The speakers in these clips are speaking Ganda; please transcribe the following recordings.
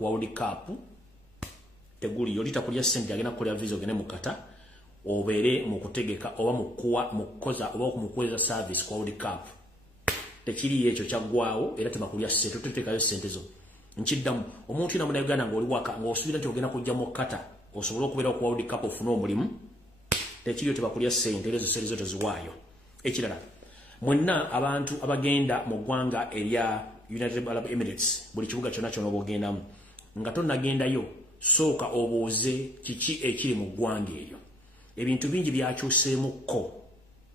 ku World Cup teguli yolita kulya sente agenda kulya visa ogene mukata obere mu kutegeka oba mu kukoza oba mu kuweza service ku World Cup tekiri ekyo kyagwawo era temakulya sente tutekayo sente zo nchiddamu omuntu ina muna Uganda ngoli waka ng'osubira nti ogenda kujja mu kata osobola okubeera ku World Cup ofuna omulimu tekiri tebakulya sente ezo sente zote ziwaayo ekirala mwenna abantu abagenda mu ggwanga erya United Arab Emirates buli kibuga kyonna kyonna obogendamu nga tonnagendayo sooka obuuze kiki ekiri mu ggwanga eryo ebintu bingi byakyuseemukko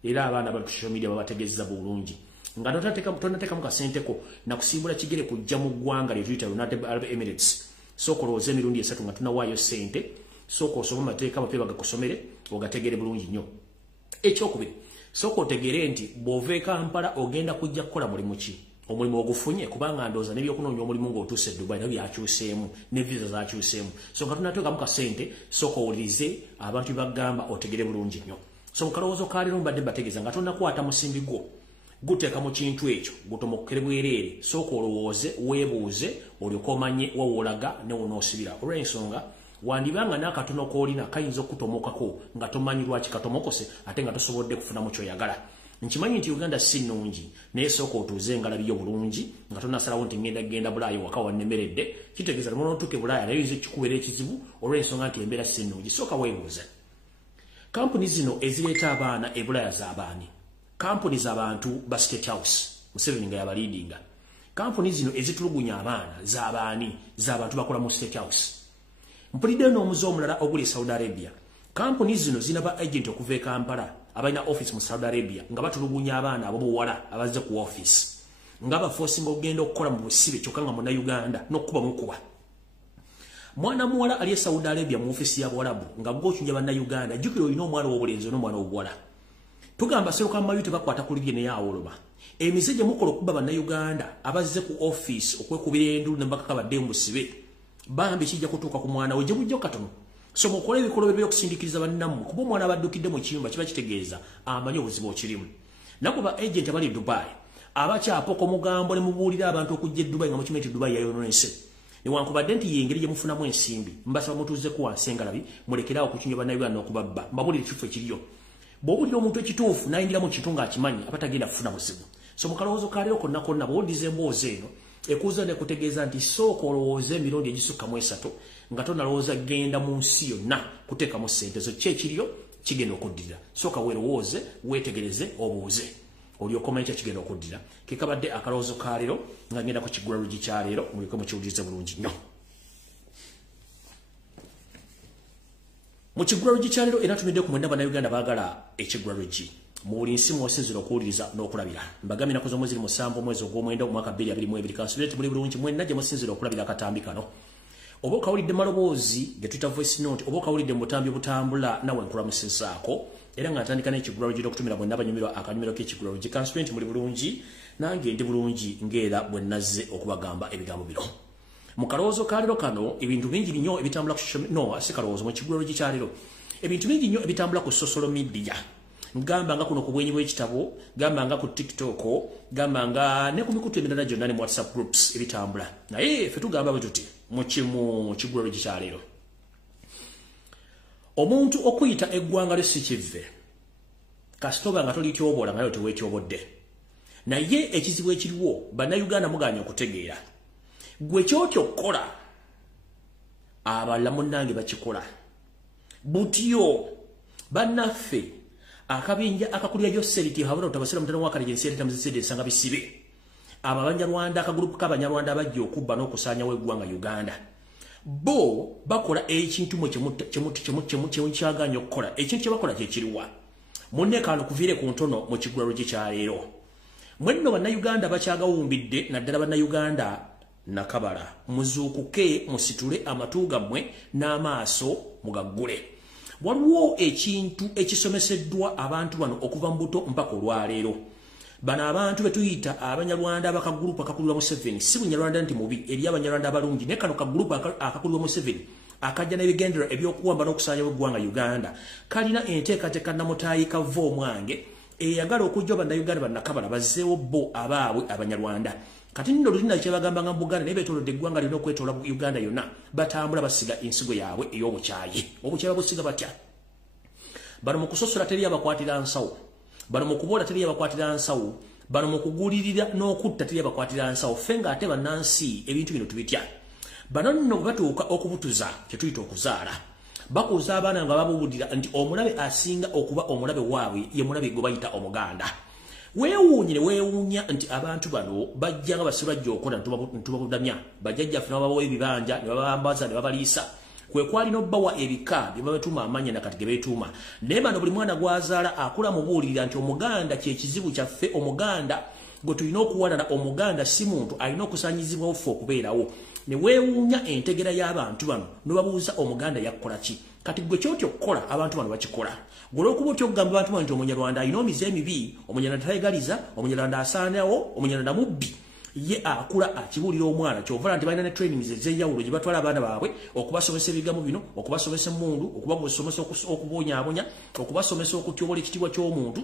era abaana bali ku social media babategeeza bulungi nga tonnateekamu kasenteko nakusimbula kigere kujja mu ggwanga lye tuyita United Arab Emirates sooka olowooza emirundi 3 nga tunawaayo sente sooka osome amateeka bape bagakusomere ogategere bulungi nnyo ekyokubiri sooka otegere nti bw'ova e Kampala ogenda kujja kukola mulimu ki omulimu ogufunye kubanga ndooza n'ebyokunoonya omulimu ng'otuuse e Dubai nabyo byakyuseemu ne visa zakyuseemu so nga tunateekamu kasente sooka owulirize abantu bagamba otegere bulungi nnyo so mukalowoozo ka leero mbadde bategeeza nga tonnakwata musimbi gwo guteeka mu kintu ekyo gutomokere bwereere sooka olowooze weebuuze olyoke omanye wawoolaga ne wonoosibira olw'ensonga wandibanga n'akatono k'olina kayinza okutomokako nga tomanyi lwaki katomokose ate nga tosobodde kufunamu ky'oyagala nkimanyi nti Uganda si nnungi naye sooka otuuze engalabiyo bulungi nga tonnasalawo nti ngenda Bulaaya waka wannemeredde kitegeeza notuuke Bulaaya naye oyinza kikubeera ekizibu olw'ensonga nti embeera si nnungi sooka weebuuze kampuni zino ezireeta abaana e Bulaaya z'abaani kampuni z'abantu ba State House Museveni nga yabaliidinga kampuni zino ezitulugunya abaana z'abaani z'abantu bakola mu State House mpulidde n'omuze omulala oguli e Saudi Arabia kampuni zino zina ba agent okuva e Kampala abalina office mu Saudi Arabia nga batulugunya abaana abobuwala abazze ku office nga baforcing ogenda okukola mu busibe kyokka nga muna Uganda n'okuba mukuba mwana muwala ali e Saudi Arabia mu office ya Bwarabu nga bw'okyunja banna Uganda jjukira olina omwana w'obulenzi n'omwana w'obuwala tugamba seruka mayu tebakwata kulibye ne yaawoloba emize gye mukola okuba banna Uganda abazze ku office okwekubira endulu ne bakaka badde mu busibe bambi kijja kutuuka ku mwana we gye bujja katono so mukola ebikolo by'okusindiikiriza bannammwe kuba omwana abaddukidde mu kiyumba kiba kitegeeza amanyi obuzibu okirimu nakuba agent abali e Dubai abakyapoko mugambo ne mubuulira abantu okujja e Dubai nga mukimanyi nti Dubai yayonoonese newankubadde nti yengeri gye mufunamu ensimbi mbasaba mutuuze ku wansi engalabi mulekeraawo okukinja bannayuganda n'okubabba mbabuulire ekifo ekiriyo bw'owulira omuntu ekituufu n'ayingiramu kintu ng'akimanyi aba tagenda kufuna buzibu so mukalowoozo kaleero konna konna bw'owuliriza emboozi eno ekuuza nekutegeeza nti sooka olowooza emirundi egisukka mu 3 nga tonalowooza genda mu nsi yonna kuteekamu ssente zo kyekiriyo kigenda okuddirira sooka weerowooze weetegereze obuuze olyoka omanyi kigenda okuddirira kekabadde akalowoozo ka leero nga ngenda ku Kigula Lujji kya leero mulyoke mukiwulirize bulungi nnyo mu Kigula Lujji kya leero era tumidde ku mwenna bannayuganda baagala ekigula Lujji mu buli nsi mwosinzira okuwuliriza n'okulabira mbagambye ennaku z'omwezi 7 omwezi ogw'omwenda omwaka 2022 kansulete muli bulungi mwenna gye musinzira okulabira akatambi kano oba okawulidde maloboozi ge tuyita voice note oba okawulidde mu butambi obutambula nawe nkulamusizaako era nga atandika n'ekigula Lujji okutumira bwenna banyumirwa akanyumiro k'ekigula Lujji kansulete muli bulungi nange ndi bulungi ng'era bwe nazze okubagamba ebigambo bino mu kalowoozo ka leero kano ebintu bingi nnyo ebitambula ku si kalowoozo mu Kigula Lujji kya leero ebintu bingi nnyo ebitambula ku social media ngamba nga kuno ku bwenyi bw'ekitabo gamba nga ku TikTok gamba nga ne ku mikutu emirala gyonna ne mu WhatsApp groups ebitambula naye ffe tugamba bwe tuti mu Kigula Lujji kya leero omuntu okuyita eggwanga lye si kivve kasitoba nga tolityoboola nga yo teweetyobodde naye ekizibu ekiriwo bannayuganda muganya okutegeera gwe kyotyo okukola abalala munnange bakikola butyo bannaffe akabinja akakulya Yoseliti habona utabasira mutano wakali jensi tamzisede sanga bisibe abanyarwanda akagrupu k'abanyarwanda abajja okubba n'okusanya w'eggwanga Uganda bo bakola ekintu mu kyaganya okukola ekintu kye bakola kye kiriwa munnekaano kuviire ku ntono mu Kigula Lujji kya leero mwenno bannayuganda bakyagawumbidde naddala bannayuganda nakabala muzuukuke musitule amatu gammwe n'amaaso mugaggule waliwo ekintu ekisomeseddwa abantu bano okuva mu buto mpaka olwaleero bano abantu betuyita abanyarwanda abakagulupu akakulirwa mu 7 si bunyarwanda nti mubi eri abanyarwanda abalungi ne kano kagulupu akakulirwa mu 7 akajja n'ebigendera ebyokuwamba n'okusanya w'eggwanga Uganda kalina enteekateeka namutaayi kava omwange eyagala okujja bannayuganda bannakabala bazzeewo bo abaabwe abanyarwanda kati nno lulina kyebagamba nga Buganda naye beetolodde eggwanga lirina okwetoola Uganda yonna batambula basiga ensigo yaabwe ey'obukyayi obukyayi babusiga batya bano mu kusosola teri abakwatira nsawo bano mu kuboola teri abakwatira nsawo bano mu kugulirira n'okutta teri abakwatira nsawo ffe nga ate bannansi ebintu bino tubitya bano nno batuuka okubutuza kye tuyita okuzaala bakuuza abaana nga babuulira nti omulabe asinga okuba omulabe waabwe ye mulabe gwe bayita omuganda weewuunya nti abantu bano bajja nga basibajja okola ntubabudamya bajjajjaffe n'ababawa ebibanja ne babambaza ne babaliisa kwe kwalina obbawa ebika bye babatuuma amanya nakati ge beetuuma naye bano buli mwana gwazaala akula mubuulirira nti omuganda kye kizibu kyaffe omuganda gwe tulina okuwalana omuganda si muntu alina okusaanyizibwawo ffe okubeerawo ne weewuunya entegera y'abantu bano nobabuuza omuganda yakkola ki kati gwe kyotyo okukola abantu bano bakikola gwolwokuba otya okugamba abantu bano nti omunyarwanda alina omize emibi omunyarwanda tayegaliza omunyarwanda asaanawo omunyarwanda mubbi ye akula akibuulira omwana kyovala nti balina ne trainings ez'enjawulo gye batwala abaana baabwe okubasomesa ebigambo bino okubasomesa emmundu okubasomesa okubonyaabonya okubasomesa okutyobola ekitiibwa ky'omuntu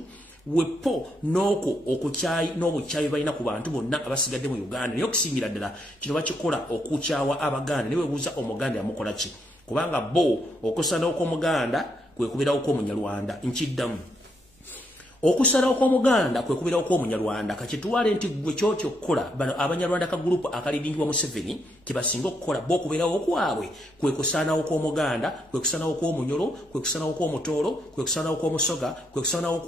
wepo n'oko okukyayi n'obukyayi balina ku bantu bonna abasigadde mu Uganda naye okusingira ddala kino bakikola okukyawa abaganda ne weebuuza omuganda yamukola ki kubanga bo okusana okw'omuganda kwe kubeerawo kw'omunyarwanda nkiddamu okusalawo kw'omuganda kwe kubeerawo kw'omunyarwanda kakituwale nti gwe kyotyo okukola bano abanyarwanda ka gurupu akalidingibwa Museveni kibasinga okukola bo okubeerawo kwabwe kwe kusanawo kw'omuganda kwe kusanawo kw'omunyolo kwe kusanawo kw'omutoolo kwe kusanawo kw'omusoga kwe kusanawo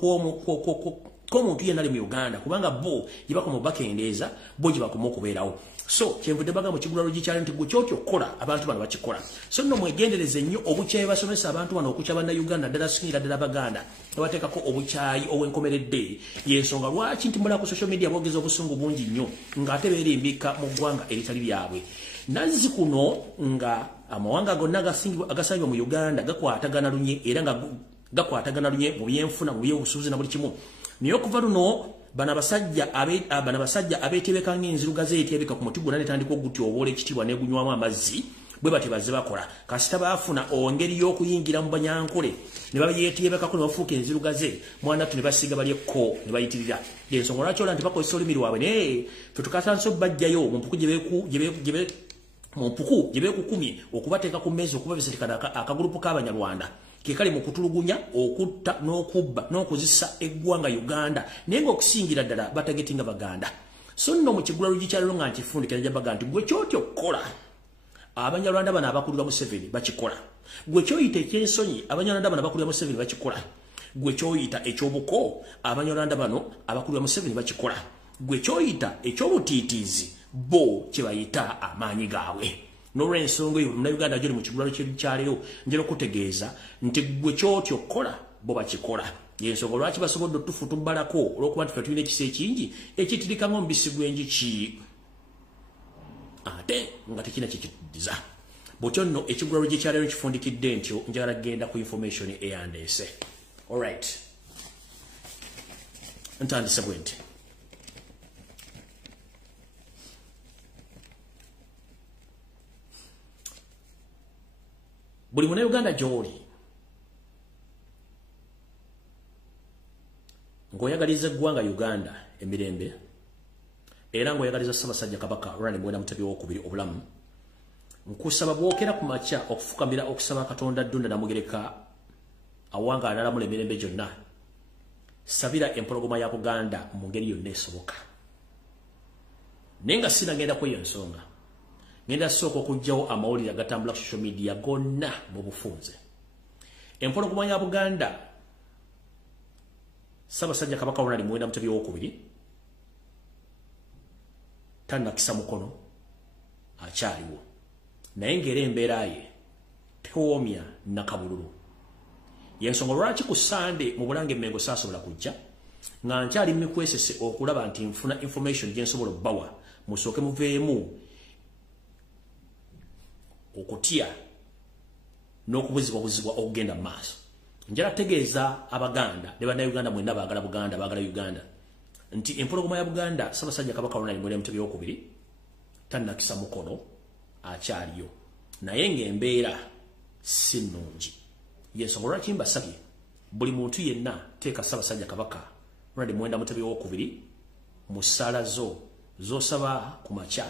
kw'omuntu yenna ali mu Uganda kubanga bo gye bakoma bakendeeza bo gye bakoma okubeerawo so kyenvudde bagamba kigula LUJJI nti gwe kyotyo okukola abantu bano bakikola so nno mwegendereze nnyo obukyayi basomesa abantu bano okukya bannayuganda ddala singira ddala baganda babateekako obukyayi obwenkomeredde yensonga lwaki nti mulaba ku social media boogeza obusungu bungi nnyo ng'ate beerimbika mu ggwanga eritali lyabwe nazzi kuno nga amawanga gonna agasangibwa mu Uganda gakwatagana lunye era nga gakwatagana lunye mu byenfuna mu byobusuubuzi na buli kimu niyo okuva luno bana basajja abeetebeka ng'enzirugaze eteebeka ku muti gwonna netandika ogutyobola ekitiibwa negunywamu amazzi bwe bati bazze bakola kasita baafuna engeri y'okuyingira mu banyankole ne bayeeteebekako ne bafuuka enzirugaze mwanattu ne basiga balyekko ne bayitirira ensonga lwaki ola nti bakozesa olulimi lwabwe naye fe tukasansa obbajjayo mu mpuku gye beekukumye okubateeka ku mmeezi okuba besetekana akagulupu k'abanyarwanda kekali mu kutulugunya okutta n'okubba n'okuzisa eggwanga Uganda naye ng'okusingira ddala batagetinga baganda so nno mu kigula LUJJI kyalero nga nkifundikira nja baga nti gwe kyotyo okukola abanyarwanda bano abakulirwa Museveni bakikola gwe kyoyita ekyensonyi abanyarwanda bano abakulirwa Museveni bakikola gwe kyoyita ekyobuko abanyarwanda bano abakulirwa Museveni bakikola gwe kyoyita ekyobutiitiizi bo kye bayita amaanyi gaabwe n'olw'ensonga eyo munnayuganda gyoli mu kigulalo kyalero njera okutegeeza nti gwe kyotyo okukola bo bakikola yensonga lwaki basobodde otufu tubbalako olw'okuba nti fe tulina ekisa ekingi ekitirika ng'omubisi gw'enjuki ate nga tekina kyekiddiza bwotyo nno ekigulalo gye kyalero nkifundikidde ntyo njagala kgenda ku information eyandeese alright ntandise bwe nti buli munnayuganda gy'oli ng'oyagaliza eggwanga Uganda emirembe era ng'oyagaliza Ssaabasajja Kabaka Ronald Muwenda Mutebi II obulamu nkusaba bwokera ku makya okufukamira okusaba Katonda Ddunda Namugereka awanga alalamula emirembe gyonna sabira empologoma ya Buganda mu ngeri yonna esoboka naye nga sinagenda kweyo ensonga ngenda sooka okugyawo amawulire agatambula ku social media gonna mu bufunze empologoma ya Buganda Ssaabasajja Kabaka Ronald Muwenda Mutebi II tannakisa mukono akyaliwo naye ng'era embeera ye tewoomya nakabululu yensonga lwaki ku Sande mu Bulange Mmengo saasobola kujja nga nkyali mikwesese okulaba nti nfuna information gye nsobola obbawa musooke muveemu okutya n'okubuzibwabuzibwa okugenda mu maaso njala tegeeza abaganda ne bannayuganda mwenna baagala Buganda baagala Uganda nti empologoma ya Buganda Ssaabasajja Kabaka Ronald Muwenda Mutebi II tannakisa mukono akyaliyo naye ng'embeera si nnungi yensonga lwaki mbasabye buli muntu yenna teeka Ssaabasajja Kabaka Radi mwenda mutabi wokubiri musala zosaba kumacha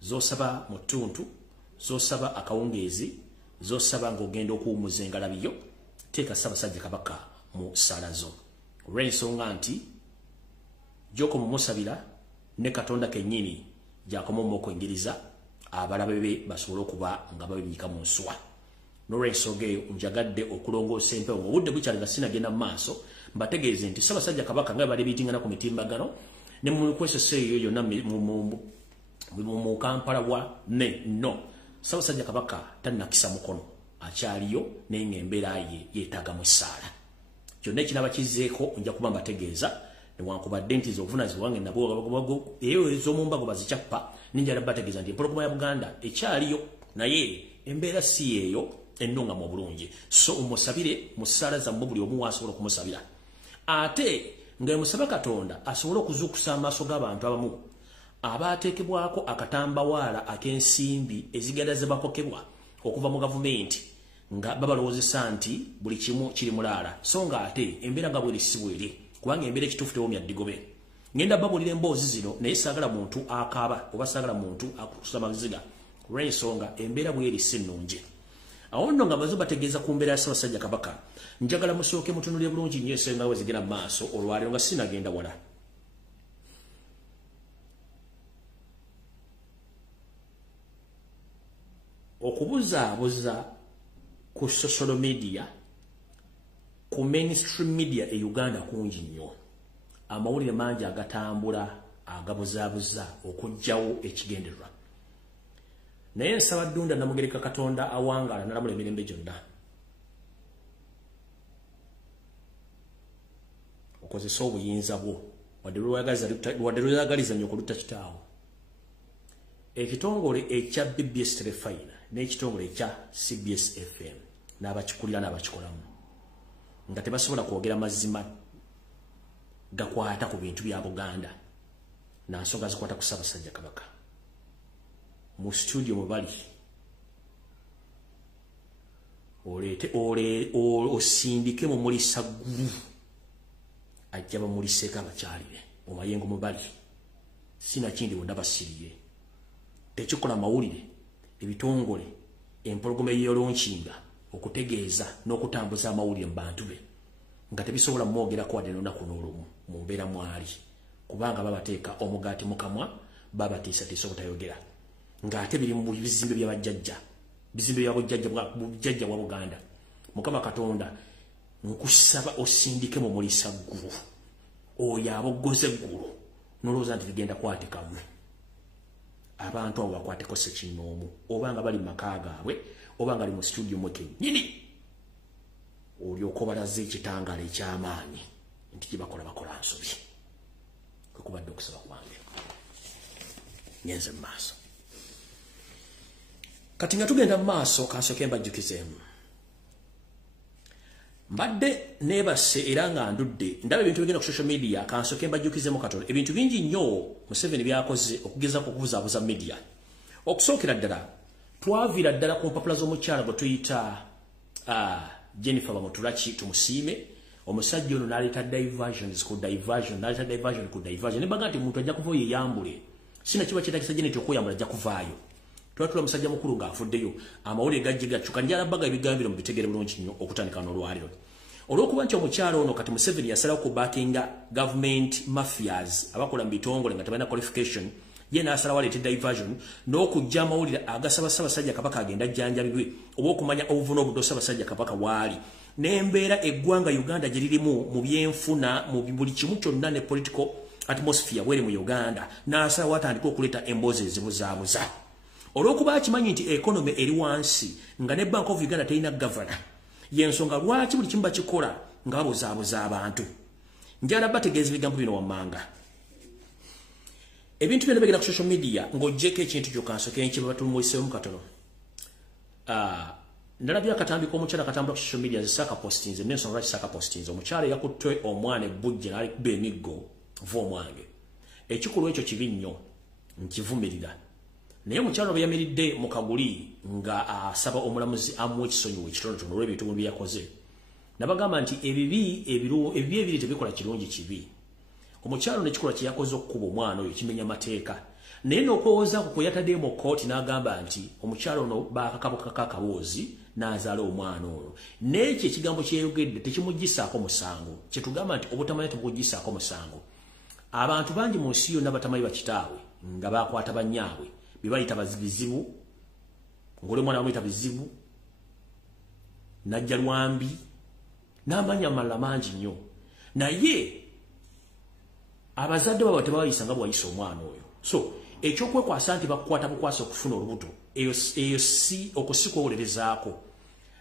zosaba mutuntu zosaba akawungezi zosaba ngogendo kuumuzenga labiyo teka Ssaabasajja Kabaka mu sala zo olw'ensonga nti joko mumusabira ne Katonda kennyini jakomomo okwengiriza abalabe be basobola okuba nga babinyika mu nswa n'olw'ensonga eyo njagadde okulongoosa empewo mu budde bukyali nga sinagenda mu maaso mbategeeze nti Ssaabasajja Kabaka nga bali bitingana ku mitimbagano ne mu kwesesa eyo yonna mu Kampala bwa no Ssaabasajja Kabaka tannakisa mukono akyaliyo naye ng'embeera ye yeetaaga mu essaala kyonna ekiraba kizzeeko nja kuba mbategeeza newankubadde nti z'obuvunaanyizibwa wange nabwo eyo ez'omumbago bazikyappa ninjala bategeeza nti empologoma ya Buganda ekyaliyo naye embeera si eyo ennunga mu bulungi so umusabire mu ssaala zammwe buli omu asobola okumusabira ate ng'emusaba Katonda asobola okuzuukusa amaaso g'abantu abamu abaateekebwako akatambawaala ak'ensimbi ezigenda ze bakokebwa okuva mu gavumenti nga babalowoozesa nti buli kimu kiri mulaala so nga ate embeera nga bweri si bweri kubanga embeera ekituufu tewomya ddigobe ngenda babuulira emboozi zino naye saagala muntu akaaba oba saagala muntu akukusa maziga olw'ensonga embeera bweri si nnungi awo nno nga bazo bategeeza ku mbeera ya Ssaabasajja Kabaka njagala musooke mutunulire bulungi nnyo ensenga we zigenda mu maaso olwaleero nga sinagenda wala okubuzaabuza ku social media ku mainstream media e Uganda kungi nnyo amawulire mangi agatambula agabuzaabuza okujjawo ekigendererwa naye nsaba Ddunda Namugereka Katonda awangaala nalamula emirembe gyonna okozesa obuyinza bwo wadde lweyagaliza nnyo kulutta kitaawo ekitongole ekya BBS Telefina n'ekitongole ekya CBS FM n'abakikulira n'abakikolamu nga tebasobola kwogera mazima gakwata ku bintu bya Buganda nansonga zikwata ku Ssaabasajja Kabaka mu studio mubali osindike mu mulisa ggulu ajja bamuliseeko abakyalire mu mayengo mubali sinakindi bonna basiriye tekikola mawulire ebitongole empologoma y'olonkinga okutegeeza n'okutambuza amawulire mu bantu be nga tebisobola mwogerako wadde n'olunaku n'olumu mu mbeera mwali kubanga babateeka omugaati mu kamwa babatiisatiisa obutayogera ng'ate biri mu bizimbe by'abajjajja bizimbe bya bujjajja bwa Buganda Mukama Katonda nkusaba osindike mu mulisa ggulu oyo aboggoze ggulu n'olowooza nti ligenda kwatekamu abantu abo bakwateko ssekinnoomu obanga bali mu maka gaabwe obanga ali mu studio mwe kennyini olyoka obalaze ekitangaala eky'amaanyi nti gye bakola nsobi kwe kubadde okusaba kwange ngenze mu maaso kati nga tugenda mu maaso kansooke mbajjukizeemu mbadde neebase era nga ndudde ndaba ebintu bigenda ku social media kansooke mbajjukizeemu katono ebintu bingi nnyo Museveni byakoze okugezaako okubuzaabuza media okusookera ddala twaviira ddala ku mpapula z'omukyala gwe tuyita Jennifer Bamutulaki tumusiime omusajja ono n'aleeta diversions ku diversion ne baga nti omuntu ajja kuvaayo yeyambule sina kiba kyetagisa Janet okweyambula ajja kuvaayo twatula musajja mukulu ng'afuddeyo amawulire gajje gakyuka njala baga ebigambiro mu bitegere bulungi nnyo okutandika n'olwaliro olw'okuba nti omukyalo ono kati Museveni yasalawo ku backinga government mafias abakola mu bitongole nga tebalina qualification ye n'asalawo aleete diversion n'okujja amawulire agasaba Ssaabasajja Kabaka agenda ajjanjabibwe oba okumanya obuvuna obudde Ssaabasajja Kabaka waali n'embeera eggwanga Uganda gye lirimu mu byenfuna mu buli kimu kyonna ne political atmosphere bweri mu Uganda n'asalawo atandika okuleeta emboozi ezibuzaabuza olw'okuba akimanyi nti economy eri wansi nga ne Bank of Uganda terina governor yensonga lwaki buli kimu bakikola nga babuzaabuza abantu njala bategeeza ebigambo bino wammanga ebintu byonna bigenda ku social media ng'oggyeko ekintu kyokkansooke enkiba batumuliseemu katono ndalabye akatambi k'omukyala katambula ku social media zisaka postinze n'ensonga lwaki saka postinze omukyala yakutte omwana ebbujje n'alikuba emiggo va omwange ekikolwa ekyo kibi nnyo nkivumirira naye omukyala bwe yamiridde mu kaguli nga asaba omulamuzi amuwa ekisonyiwo ekitonotono olw'ebintu bye yakoze nabagamba nti ebibi tebikola kirungi kibi omukyalo nekikola kyeyakoze okukuba omwana oyo kimenya mateeka naye n'okuwooza ku kuyatadde mu kooti n'agamba nti omukyalo ono bakakabukako akaboozi n'azaala omwana oyo n'ekyo ekigambo kyeyogedde tekimuggisaako musango kyetugamba nti obutamanya tebukuggisaako musango abantu bangi mu nsi yonna batamanyi bakitaabwe nga bakwata bannyaabwe bye bayita bizibu ng'oli omwana bamuyita bizibu najja lwambi n'amanya amalala mangi nnyo naye abazadde babo tebabayisa nga bwayisa omwana oyo so ekyokwekwasa nti bakukwata bukwasa okufuna olubuto eyo si okusikwewolerezaako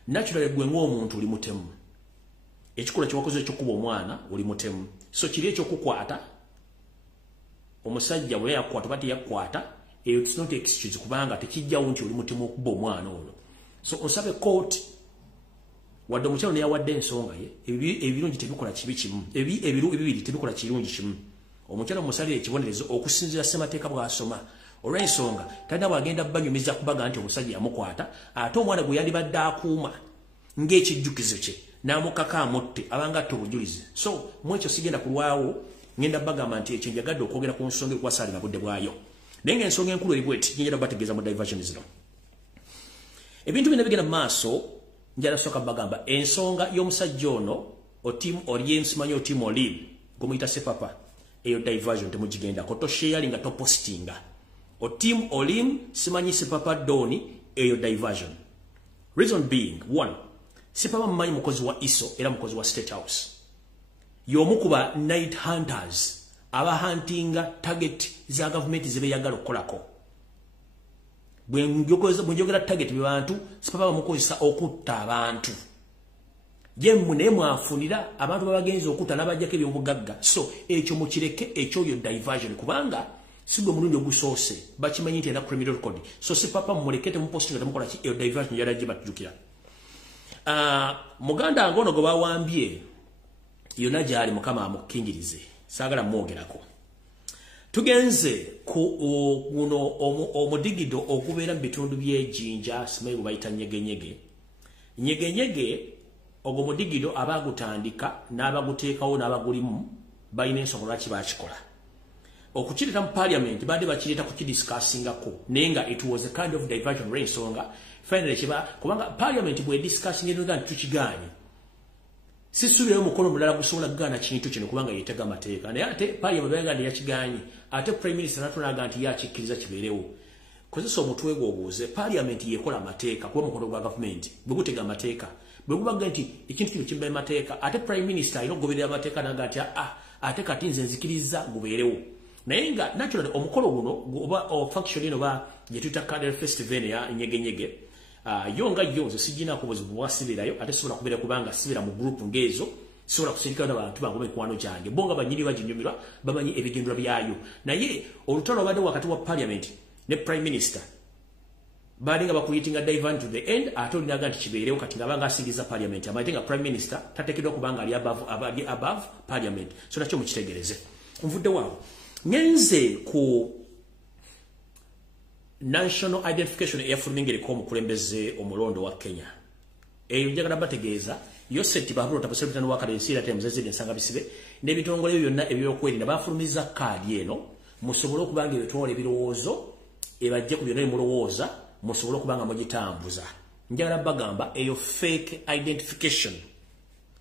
naturally gwe ng'omuntu oli mutemu ekikola kyewakoze ekyokuba omwana oli mutemu so kiri ekyokukwata omusajja bwe yakwata oba teyakwata eyo it's not excuse kubanga tekijjawo nti oli mutemu okuba omwana ono so osabe kooti wadde omukyalo neyawadde ensonga ye ebirungi tebikola kibi kimu ebibiri tebikola kirungi kimu omukyalo musalire ekibonerezo okusinziira ssemateeka bw'asoma olw'ensonga talina bwagenda banyumiza kubaga nti omusajja yamukwata ate omwana gwe yandibadde akuuma ng'ekijjukizo kye n'amukaka amutte abanga atta obujulizi so mu ekyo sigenda kulwawo ngenda bagamba nti ekyo njagadde okwogera ku nsonga ekuba saali na budde bwayo naye ng'ensonga enkulu eri bweti njagala bategeeza mu diversion zino ebintu bino bigenda mu maaso njala soka bagamba ensonga y'omusajja ono otimu olien simanyi otimu olim gumuyita sepapa eyo diversion temugigendako tosharinga topostinga otimu olim simanyi sepapa doni eyo diversion reason being one sepapa mmanyi mukozi wa iso era mukozi wa state house y'omukuba night hunters aba huntinga target za government zebeyagala okukolako bwenjogera target bantu sepapa bamukozesa okutta abantu yemwe naye mwafunira abantu babagenza okutta n'abajjako ebyobugagga so ekyo mukireke ekyoyo diversion kubanga sigwe mulundi ogusoose bakimanyi nti era criminal code so sepapa mumulekete mupostinga temukola ki eyo diversion yalajje batujukira muganda ngono gwe bawambye yonna gyali mukama amukingirize saagala mwogerako tugenze ku guno omudigido okubeera mu bitundu by'ejjinja simanyi gwe bayita nyegenyege ogwo mudigido abagutandika n'abaguteekawo n'abagulimu balina ensonga lwaki bakikola okukireeta mu parliament badde bakireeta kukidiscussingako naye nga it was a kind of diversion lw'ensonga finally kubanga parliament bwediscussinga nti tukiganye sisuubirayo mukono mulala gusobola kugaana kintu kino kubanga yeetega amateeka naye ate parliament bayagala yakiganye ate prime minister natulaga nti yakikkiriza kibeerewo kozesa omutwe gwe obuuze parliament yekola amateeka kuba mukono gwa government bwe gutega amateeka bwe gubaga nti ekintu kino kimba amateeka ate prime minister alina okugoberera amateeka naga nti ate kati nze nzikiriza gubeerewo naye nga naturally omukolo guno oba faction eno ba gye tuyita Candle Festival ya nyegenyege yo nga yo nze sijinaako buzibu bwasibirayo ate sobola kubeera kubanga sibira mu group ngeezo sobola kusirikira n'abantu bange mikwano gyange bonga banyiri baginyumirwa bamanyi ebigendera byayo naye olutalo obadde wakati wa parliament ne prime minister balinga bakuyitinga dive to the end ate olinaga nti kibeerewo kati nga banga asingiza parliament amaite nga prime minister tateekeddwa kubanga ali above parliament so nakyo mukitegereze nvudde waawo ngenze ku national identification eyafulumingireko omukulembeze omulondo wa Kenya eyo njagala bategeeza yo seti babulo tabasebitan wakalensi ate muzezide nsanga bisibe n'ebitongole byonna ebyokwerinda bafulumiza kaadi eno musobole okubanga ebitwala ebirowoozo ebajje ku byonna mulowooza musobole okubanga mugitambuza njagala bagamba eyo fake identification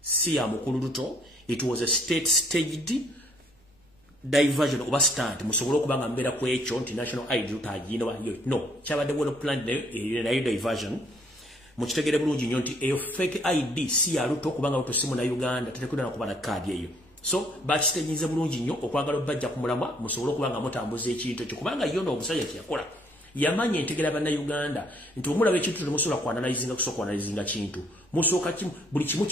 si ya mukuluduto it was a state staged diversion oba stunt musobole okubanga mbeera ku ekyo nti national ID lutagino no kyabadde well planned nayo diversion mukitegere bulungi nnyo nti eyo fake ID si ya luto okubanga luto simu na Uganda tetekwenda nakuba na kaadi eyo so bakiteginze bulungi nnyo okwagala obajja ku mulamwa musobole okubanga mutambuza ekintu ekyo kubanga yo n'omusajja kyeyakola yamanya entegera banna Uganda nti omulaba ekintu temusobola kwanalizinga kusooka kwanalizinga kintu musooka kimu buli kimu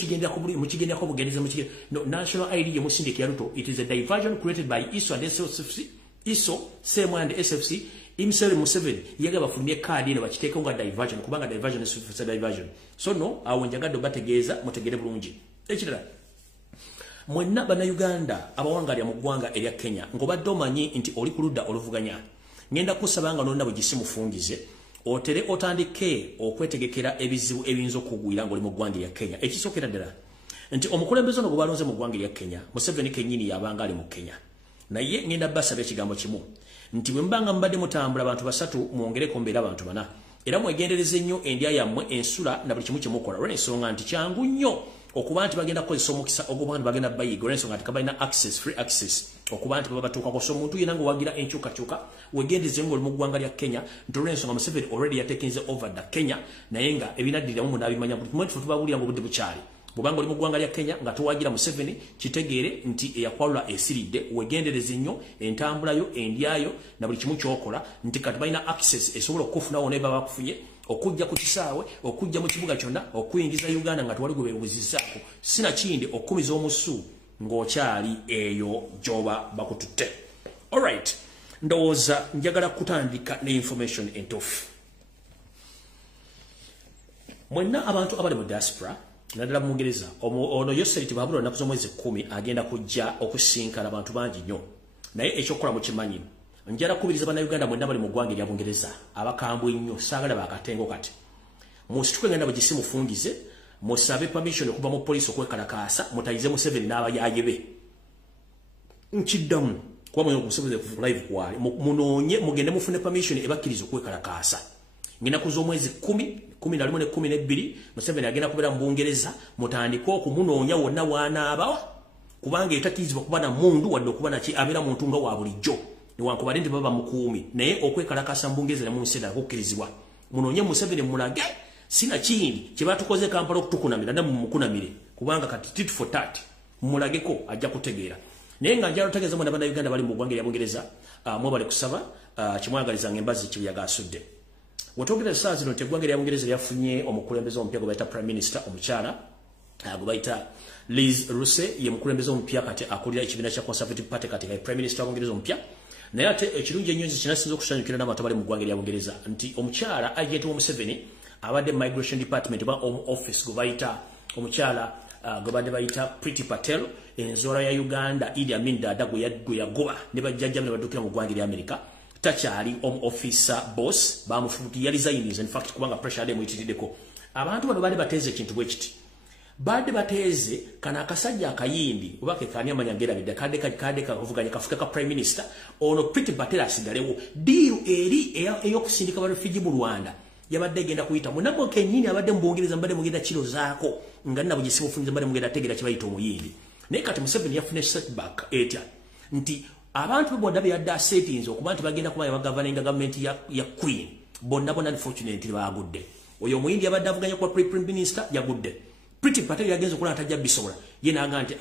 mukigendako bugendeze no national ID ye musindiki ya luto it is a diversion created by ISO and SFC and SFC himself Museveni yaga bafulumye kaadi eno bakiteeka nga diversion kubanga diversion is diversion so no awo njagadde bategeeza mutegere bulungi ekirala mwenna bana Uganda abawangalya mu ggwanga erya Kenya ngobadde omanyi nti oli ku ludda oluvuganya ngenda kusabanga nonna bwe gisimufungize otandike okwetegekera ebizibu ebiyinza okugwira ng'oli mu ggwanga erya Kenya ekisookera ddala nti omukulembeze ono gwe balonze mu ggwanga lya Kenya Museveni kennyini yabanga ali mu Kenya naye ngenda basabye ekigambo kimu nti bwe mbanga mbadde mutambula abantu basatu mwongereko mbeera abantu bana era mwegendereze nnyo endya yammwe ensula na buli kimu kye mukola olw'ensonga nti kyangu nnyo okuba nti bagenda kukozesa omukisa ogw'okuba nti bagenda bayiga olw'ensonga nti kabalina access free access okuba nti baba batuukako so omuntu yenna ng'owagira enkyukakyuka wegendereze ng'oli mu ggwanga lya Kenya nti olw'ensonga Museveni already yatekinze over the Kenya naye nga ebinaddiramu munaabimanya buli kimu tubawulira ngo budde bukyali bw'obanga oli mu ggwanga lya Kenya nga towagira Museveni kitegeere nti eyakwalula esiridde wegendereze nnyo entambulayo endyayo na buli kimu ky'okola nti kati balina access esobola okukufunawo ne baba bakufunye okujja ku kisaawe okujja mu kibuga kyonna okuyingiza Uganda nga tewali gwe beebuzizaako sinakindi okukumiza omusu ng'okyali eyo gy'oba bakututte. Alright, ndowooza njagala kutandika ne information entuufu. Mwenna abantu abali mu diaspora naddala mu Bungereza ono Yoseriti Babulo ennaku z'omwezi 10 agenda kujja okusinkana abantu bangi nnyo naye ekyokukola mukimanyi njala kubiriza bannayuganda mwenna bali mu ggwanga erya Bungereza abakambwe nnyo saagala bakatengo kati musituke ngenda bagisi mufungize musabe permission okuva mu poliisi okwekalakaasa mutayize Museveni n'abayaaye be nkiddamu kuba mwenye okumusebeze ku live kwali munoonye mugende mufune permission ebakkiriza okwekalakaasa ng'ennaku z'omwezi 10, 11 ne 12 Museveni agenda kubeera mu Bungereza mutandika okumunoonya wonna w'anaabawa kubanga etakirizibwa kuba na mundu wadde okuba naki abeera muntu nga wa bulijjo newankubadde nti baba mukuumi naye okwekalakaasa mu Bungereza ne mu nsi endala kukkirizibwa munoonye Museveni mulage sinakindi kye batukoze Kampala okutukunamira ne mumukunamire kubanga kati tit for tat mulageko ajja kutegeera naye nga njala otegeeza mu bannayuganda bali mu ggwanga lya Bungereza mwebale kusaba kimwagalizanga embazi kibuyaga asudde. Wotogera saa zino nti eggwanga lya Bungereza lyafunye omukulembeze omupya gwe bayita Prime Minister omukyala gwe bayita Liz Truss ye mukulembeze omupya kati akulira ekibiina kya Conservative Party kati nga Prime Minister wa Bungereza omupya naye ate ekirungi ennyo kinasinza okusanyukira n'abantu abali mu ggwanga lya Bungereza nti omukyala agent wa Museveni abadde Migration Department ba Home Office gwe bayita omukyala gwe badde bayita Priti Patel enzora ya Uganda Idi Amin Dada gwe yagoba ne bajjajja ne baddukira mu ggwanga lya Amerika tachali Home Officer boss bamufuti ya resigns in fact kubanga pressure ade muyitiddeko abantu bano bali bateze ekintu bwe kiti badde bateze kana akasajja akayindi obake kani amanyagera bidde kade kavuganya kafuka ka Prime Minister ono Priti Patel asigalewo deal eri eyokusindika ba refugee mu Rwanda yabadde genda kuyita munamo kenyini abadde mbongereza mbadde mugenda kilo zaako nga nabo gisimu funze mbadde mugenda tegera kibayita omuyindi naye kati Museveni yafune setback etya nti abantu bonna byadda settings okuba nti bagenda kuba governing government ya Queen bonna unfortunately baagudde oyo omuyindi abadde avuganya kwa Prime Minister yagudde Priti Patel yagenze okulaba tajja bisobola ye n'agamba nti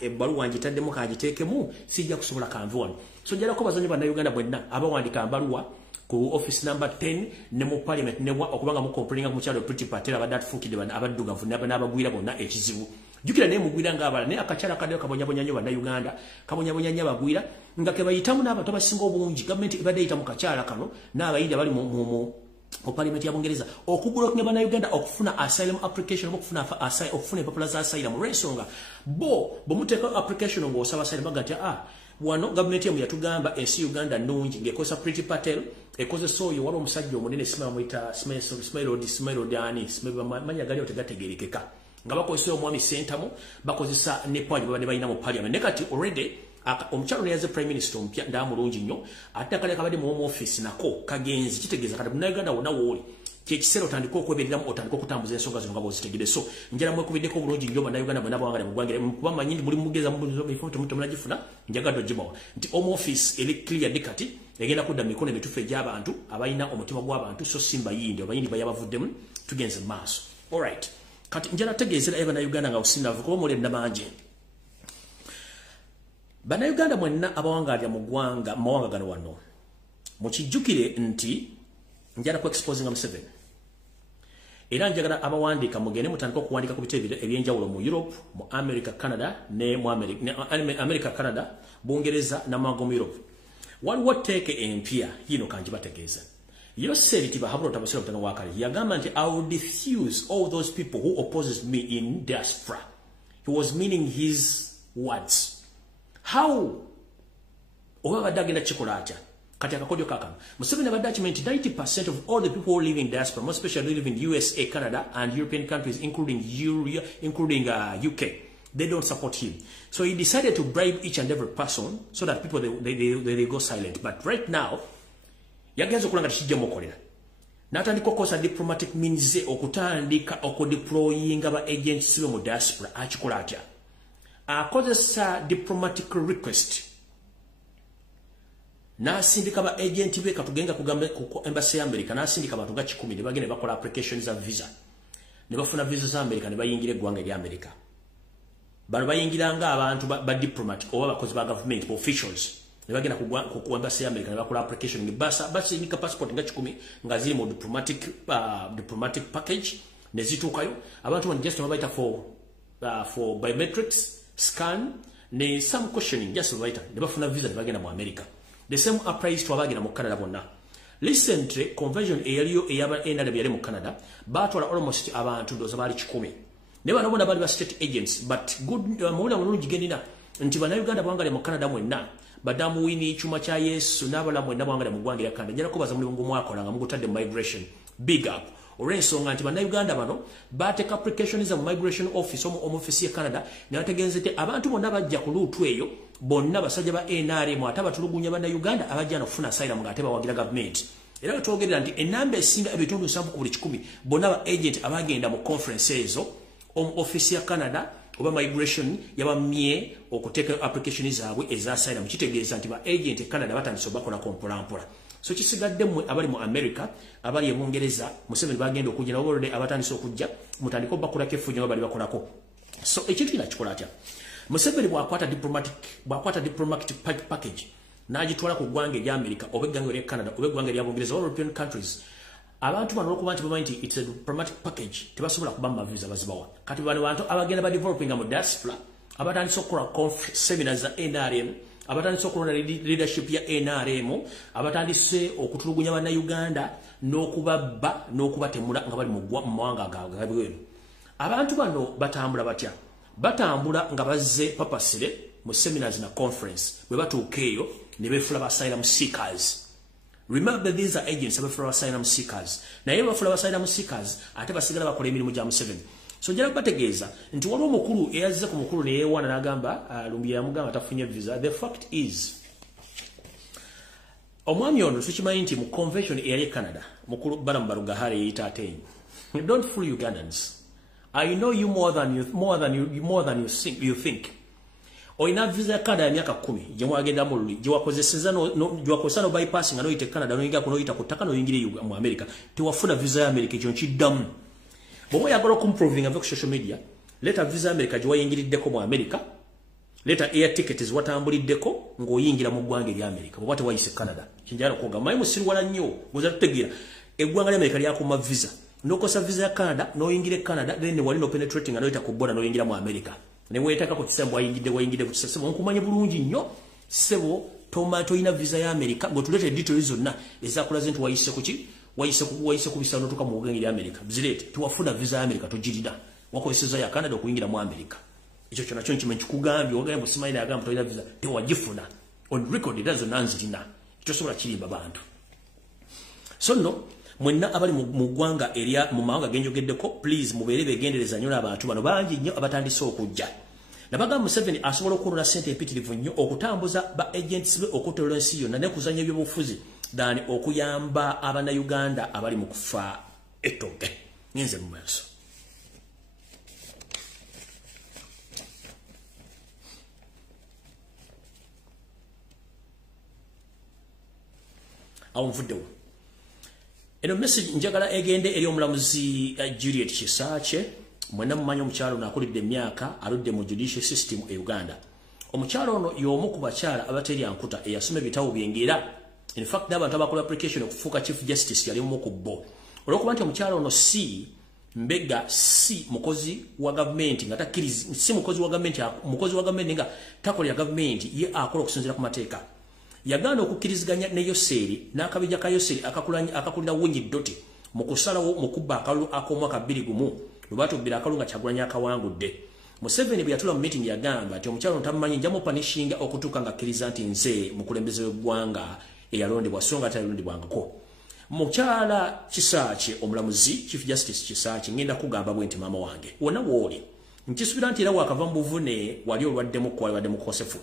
ebbaluwa ngitaddemu kagiteekemu sijja kusobola kanvu wano so njala ko bazanyi bannayuganda bwenna abawandika mbaluwa ku office number 10 ne mu parliament ne okubanga mu complaining ku mukyalo Priti Patel abadde atufukidde abaddugavu n'abagwira bonna ekizibu jukira ne mugwira ngabala ne akakyala kadde kabonyabonya nnyo bannayuganda kabonyabonya nnyo abagwira nga ke bayitamu n'abantu abasinga obungi gavumenti ebadde eyita mu kakyala kano n'abayindi abali mu parliament ya Bungereza okugula okungeba Uganda okufuna asylum application okufuna empapula za asylum olw'ensonga bo muteeka application ng'osaba asylum bagati wano government yamu yatugamba ensi Uganda nnungi ng'ekozesa Priti Patel ekozesa oyo waliwo omusajja omunene simamuyita manya gali otegategerekeka nga bakozesa omwami Sentamu bakozesa ne point baba ne balina mu parliament ne kati already omukyalo ne yaze Prime Minister omupya ndamulungi nnyo ate akale kabadde mu Home Office nako kagenzi kitegeeza kati Bannayuganda wonna wooli kyekisera otandika okwebereramu otandika okutambuza ensonga zino nga bw'ozitegedde so njala mwekubiddeko obulungi nnyo Bannayuganda bonna bawangala mu ggwanga kuba manyi ndi muli mugeza mu temunagifuna njagala ogibawa nti Home Office eri clear ddi kati egenda kudda mu mikono emituufu egy'abantu abalina omutima gw'abantu so si mbayindi abayindi bayabavuddemu tugenze mu maaso alright kati njala tegeezera Bannayuganda nga osindavu kuba mulemna bangi Bannayuganda mwenna abawangalya mu ggwanga mawanga gano wano mukijjukire nti njala ku exposing Museveni era njagala abawandiika mugende mutandika okuwandika ku bitebe ebyenjawulo mu Europe mu America Canada ne mu America Canada Bungereza n'amawanga mu Europe waliwo tteeke empya yino kanji bategeeza Yoseriti Babulo tabasira mutano wakale yagamba nti I will diffuse all those people who opposes me in diaspora. He was meaning his words. How oba badagenda chikola atya kati akakodyo kakano Museveni abadde akimenti 90% of all the people who live in diaspora, most especially live in USA, Canada and European countries including UK, they don't support him. So he decided to bribe each and every person so that people they go silent. But right now yagenza okulanga kijja mokolera natandika okukosa diplomatic means okutandika okudeployinga ba agents be mu diaspora akikola atya akozesa diplomatic request nasindika ba agent be katugenga kugamba ku embassy ya America nasindika abantu ga 10 ne bagene bakola applications za visa ne bafuna visa za America ne bayingira eggwanga lya America bano bayingiranga abantu ba diplomatic oba bakozi ba government officials ne bagenda ku embassy ya America ne bakola application ne basi nika passport nga 10 nga ziri mu diplomatic package ne zitukayo abantu wani just babaita for biometrics scan ne some questioning just babaita ne bafuna visa ne bagenda mu America. The same applies to abagenda mu Canada bonna. Recently conversion eyaliyo eyaba NRM yali mu Canada batwala almost abantu ndoza bali 10 ne bano bona bali ba state agents but good muula mulungi gendina nti bana Uganda bwangale mu Canada mwenna badamu wini chuma cha Yesu nabala mwenna bwangale mu gwangire Canada njala ko baza mulungu mwakola nga mugutadde migration big up orensonga nti bana Uganda bano bateka applications za migration office office ya Canada ne bategenzete abantu bonna bajja ku lutu eyo bonna basajja ba NRM ataba tulugunya bana Uganda abajja nokufuna asylum nga ateba wagira government era twogerera nti enamba esinga ebitundu 7 ku buli 10 bonna ba agent abagenda mu conferences office ya Canada oba migration yabamye okuteka applications zaabwe eza asylum kitegeeza nti ba agent Canada batandise bakola kompolampola so kisigadde mwe abali mu America abali mu Ngereza Museveni bagenda okujja nabo already abatandise okujja mutandiko bakola kefunyo bali bakolako so ekintu kinakikola atya Museveni bwakwata diplomatic package n'agitwala ku ggwanga lya America obegganga lya Canada obeggwanga lya Bungereza all European countries abantu bano okuba nti bamanyi nti it's a diplomatic package tebasobola kubamba visa bazibawa kati bano bantu abagenda ba developing mu diaspora abatandise okukola seminars za NRM abatandise okulonda leadership ya NRM abatandise okutulugunya bana Uganda n'okubabba n'okubatemula nga bali mu mawanga gabwenu abantu bano batambula batya batambula nga bazze papasire mu seminars na conference bwe batuukeeyo ne befula ba asylum seekers. Remember that these are agents befula asylum seekers naye bafula asylum seekers ate basigala bakola emirimu gya Museveni. So njala kubategeeza nti waliwo omukulu eyazze ku mukulu ne yeewaana n'agamba Lumbuye yamugamba tafunye visa. The fact is omwami ono tukimanyi nti mu convention eyali Canada mukulu balamu Barugahare yeyita atenyi. Don't fool Ugandans. I know you more than you think. Oina visa ya Canada ya miaka 10 je mwagenda mu luli je wakozeseza no bypassing no ite Canada no inga kuno ita kutaka no ingire mu America tewafuna visa ya America ekyo kiddamu bomwe yagala kumproving avec social media leta visa ya America je wayingiriddeko mu America leta air tickets watambuliddeko ng'oyingira mu ggwanga lya America bwate wayise Canada kinjala koga mayi musiru wala nnyo goza tutegira eggwanga lya America lyakuma visa nokosa visa ya Canada no ingire Canada then wali no penetrating no ita kubona no ingira mu America ne wetaka ko kisembo wayingide ku kisebo nkumanye bulungi nnyo sebo tomato ina visa ya America ngo tulete details zonna ezakula zintu wayise ku bisano tuka mu ggwanga lya America bizilete tuwafuna visa ya America tojirida wakozeseza ya Canada okuyingira mu America ekyo kyona kyo nkimanyi kugambye ogambe simaila agamba toyina visa tewagifuna on record edazo nanzirina kitosobola kirimba bantu so no mwenna abali mu ggwanga eria mu mawanga genjogeddeko please mubeere begendereza nnyo abantu bano bangi nnyo abatandise okujja nabagamba Museveni asobola okukola ssente empitirivu nnyo okutambuza ba agents be okutolola ensi yonna ne kuzanya ebyobufuzi dani okuyamba abana Uganda abali mu kufa etoge nyenze mu maaso awumvuddewo eno message njagala egende eri omulamuzi Juliet Kisaache mwena mumanyi omukyalo nakulidde emyaka aludde mu judicial system e Uganda. Omukyalo ono y'omu ku bakyala abateri ankuta eyasoma ebitabo byengera in fact n'abantu abakola application okufuuka chief justice yali mu ku bo olwokuba nti omukyalo ono si mbega si mukozi wa government nga takiriza si mukozi wa government nga takolera government ye akola okusinziira ku mateeka yagana okukiriziganya ne Yoseri n'akabija ka Yoseri akakulira Winyi Doti mu kusalawo mu kubba akalu ak'omwaka 2021 lubatubbira akalunga Kyagulanyi akawangudde. Museveni bwe yatula mu meeting yagamba nti omukyalo ntamumanyi njamu panishinga okutuuka nga akkiriza nti nze mukulembeze w'eggwanga eyalondebwa songa talondebwangako. Mukyala Kisaache omulamuzi Chief Justice Kisaache ngenda kugamba bwe nti mama wange wona woli nkisubira nti era wakava mu buvune wali olwaddemu kwa wadde mukosefu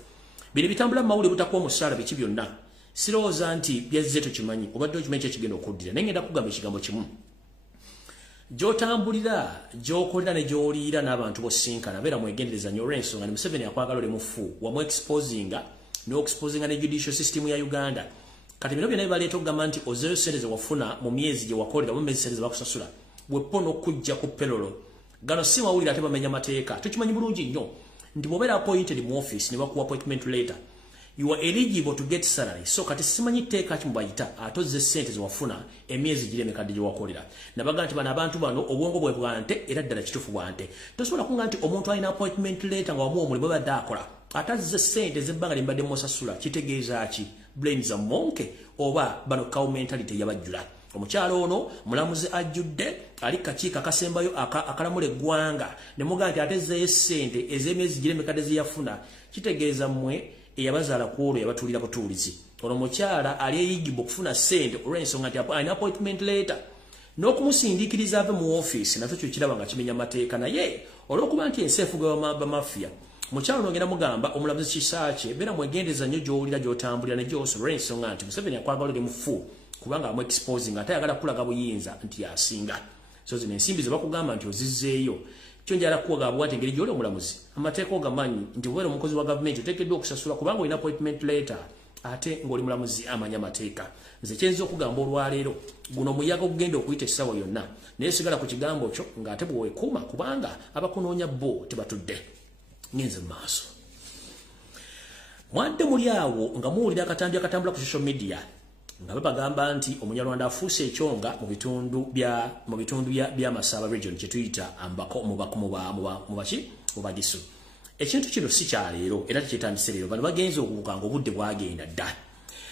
bili bitambula mawuli butakuwa musala biki byonna sirowooza nti byazze tukimanyi obadde okimanyi kye kigenda okuddira naye ngenda kugamba ekigambo kimu gy'otambulira gy'okolera ne gy'oliira n'abantu bosinkana beera mwegendereza nnyo olw'ensonga ne Museveni akwagala ole mufu wamu exposinga ne judicial system ya Uganda. Kati bino byonna bibaleeta okugamba nti ozeeyo ssente ze wafuna mu myezi gye wakolera mu myezi ssente ze bakusasula wepo n'okujja ku pelolo gano si mawulire ate bamenya mateeka tukimanyi bulungi nnyo nti bw'obeera appointed mu office ne bakuwa appointment letter you are eligible to get salary so kati simanyi teeka kimubayita atoze ssente ze wafuna emyezi gire emekadde gye wakolera nabaga nti bano abantu bano obwongo bwe bwante era ddala kituufu bwante tosobola kuŋŋa nti omuntu alina appointment letter nga wamuwa omulimu badde akola atazze ssente z'ebbanga lye mbadde musasula kitegeeza ki brains a monke oba bano cow mentality yabajjula omukyalo ono mulamuzi ajjudde ali kakiiko akasembayo akalamula eggwanga ne mugaa nti atezzeeyo ssente ez'emyezi gire emekadde ze yafuna kitegeeza mmwe eyabazaala ku olwo yabatulira butuulizi ono mukyala ali eyigibu okufuna ssente olw'ensonga nti alina appointment letter n'okumusindiikiriza ave mu office nakyo kyo kiraba nga kimenya mateeka naye olw'okuba nti ensi efugibwa bamafiya mukyalo ono ngenda mugamba omulamuzi Kisaache beera mwegendeza nnyo gy'owulira gy'otambulira ne gy'osobola olw'ensonga nti Museveni akwagala oli mufu kubanga amu exposing ate ayagala kulaga buyinza nti yasinga so zino ensimbi ze bakugamba nti ozizzeeyo kyo njala kuwagabwa ati engeri gy'oli omulamuzi amateeka ogamanyi nti bwera omukozi wa gavumenti oteekeddwa okusasula kubanga olina appointment letter ate ng'oli mulamuzi amanya amateeka nze kyenza okugamba olwaleero guno muyaga okugenda okuyita essaawa yonna naye sigala ku kigambo kyo ng'ate bwewekuuma kubanga abakunoonya bo tebatudde ngenze mu maaso mwadde muli awo nga muwulira akatambi akatambula ku social media nga babagamba nti omunyarwanda afuuse ekyonga mu bitundu bya Masaba region kye tuyita ambako mu Badisu. Ekintu kino si kya leero era kyetandise leero bano bagenze okukanga obudde bwagenda dda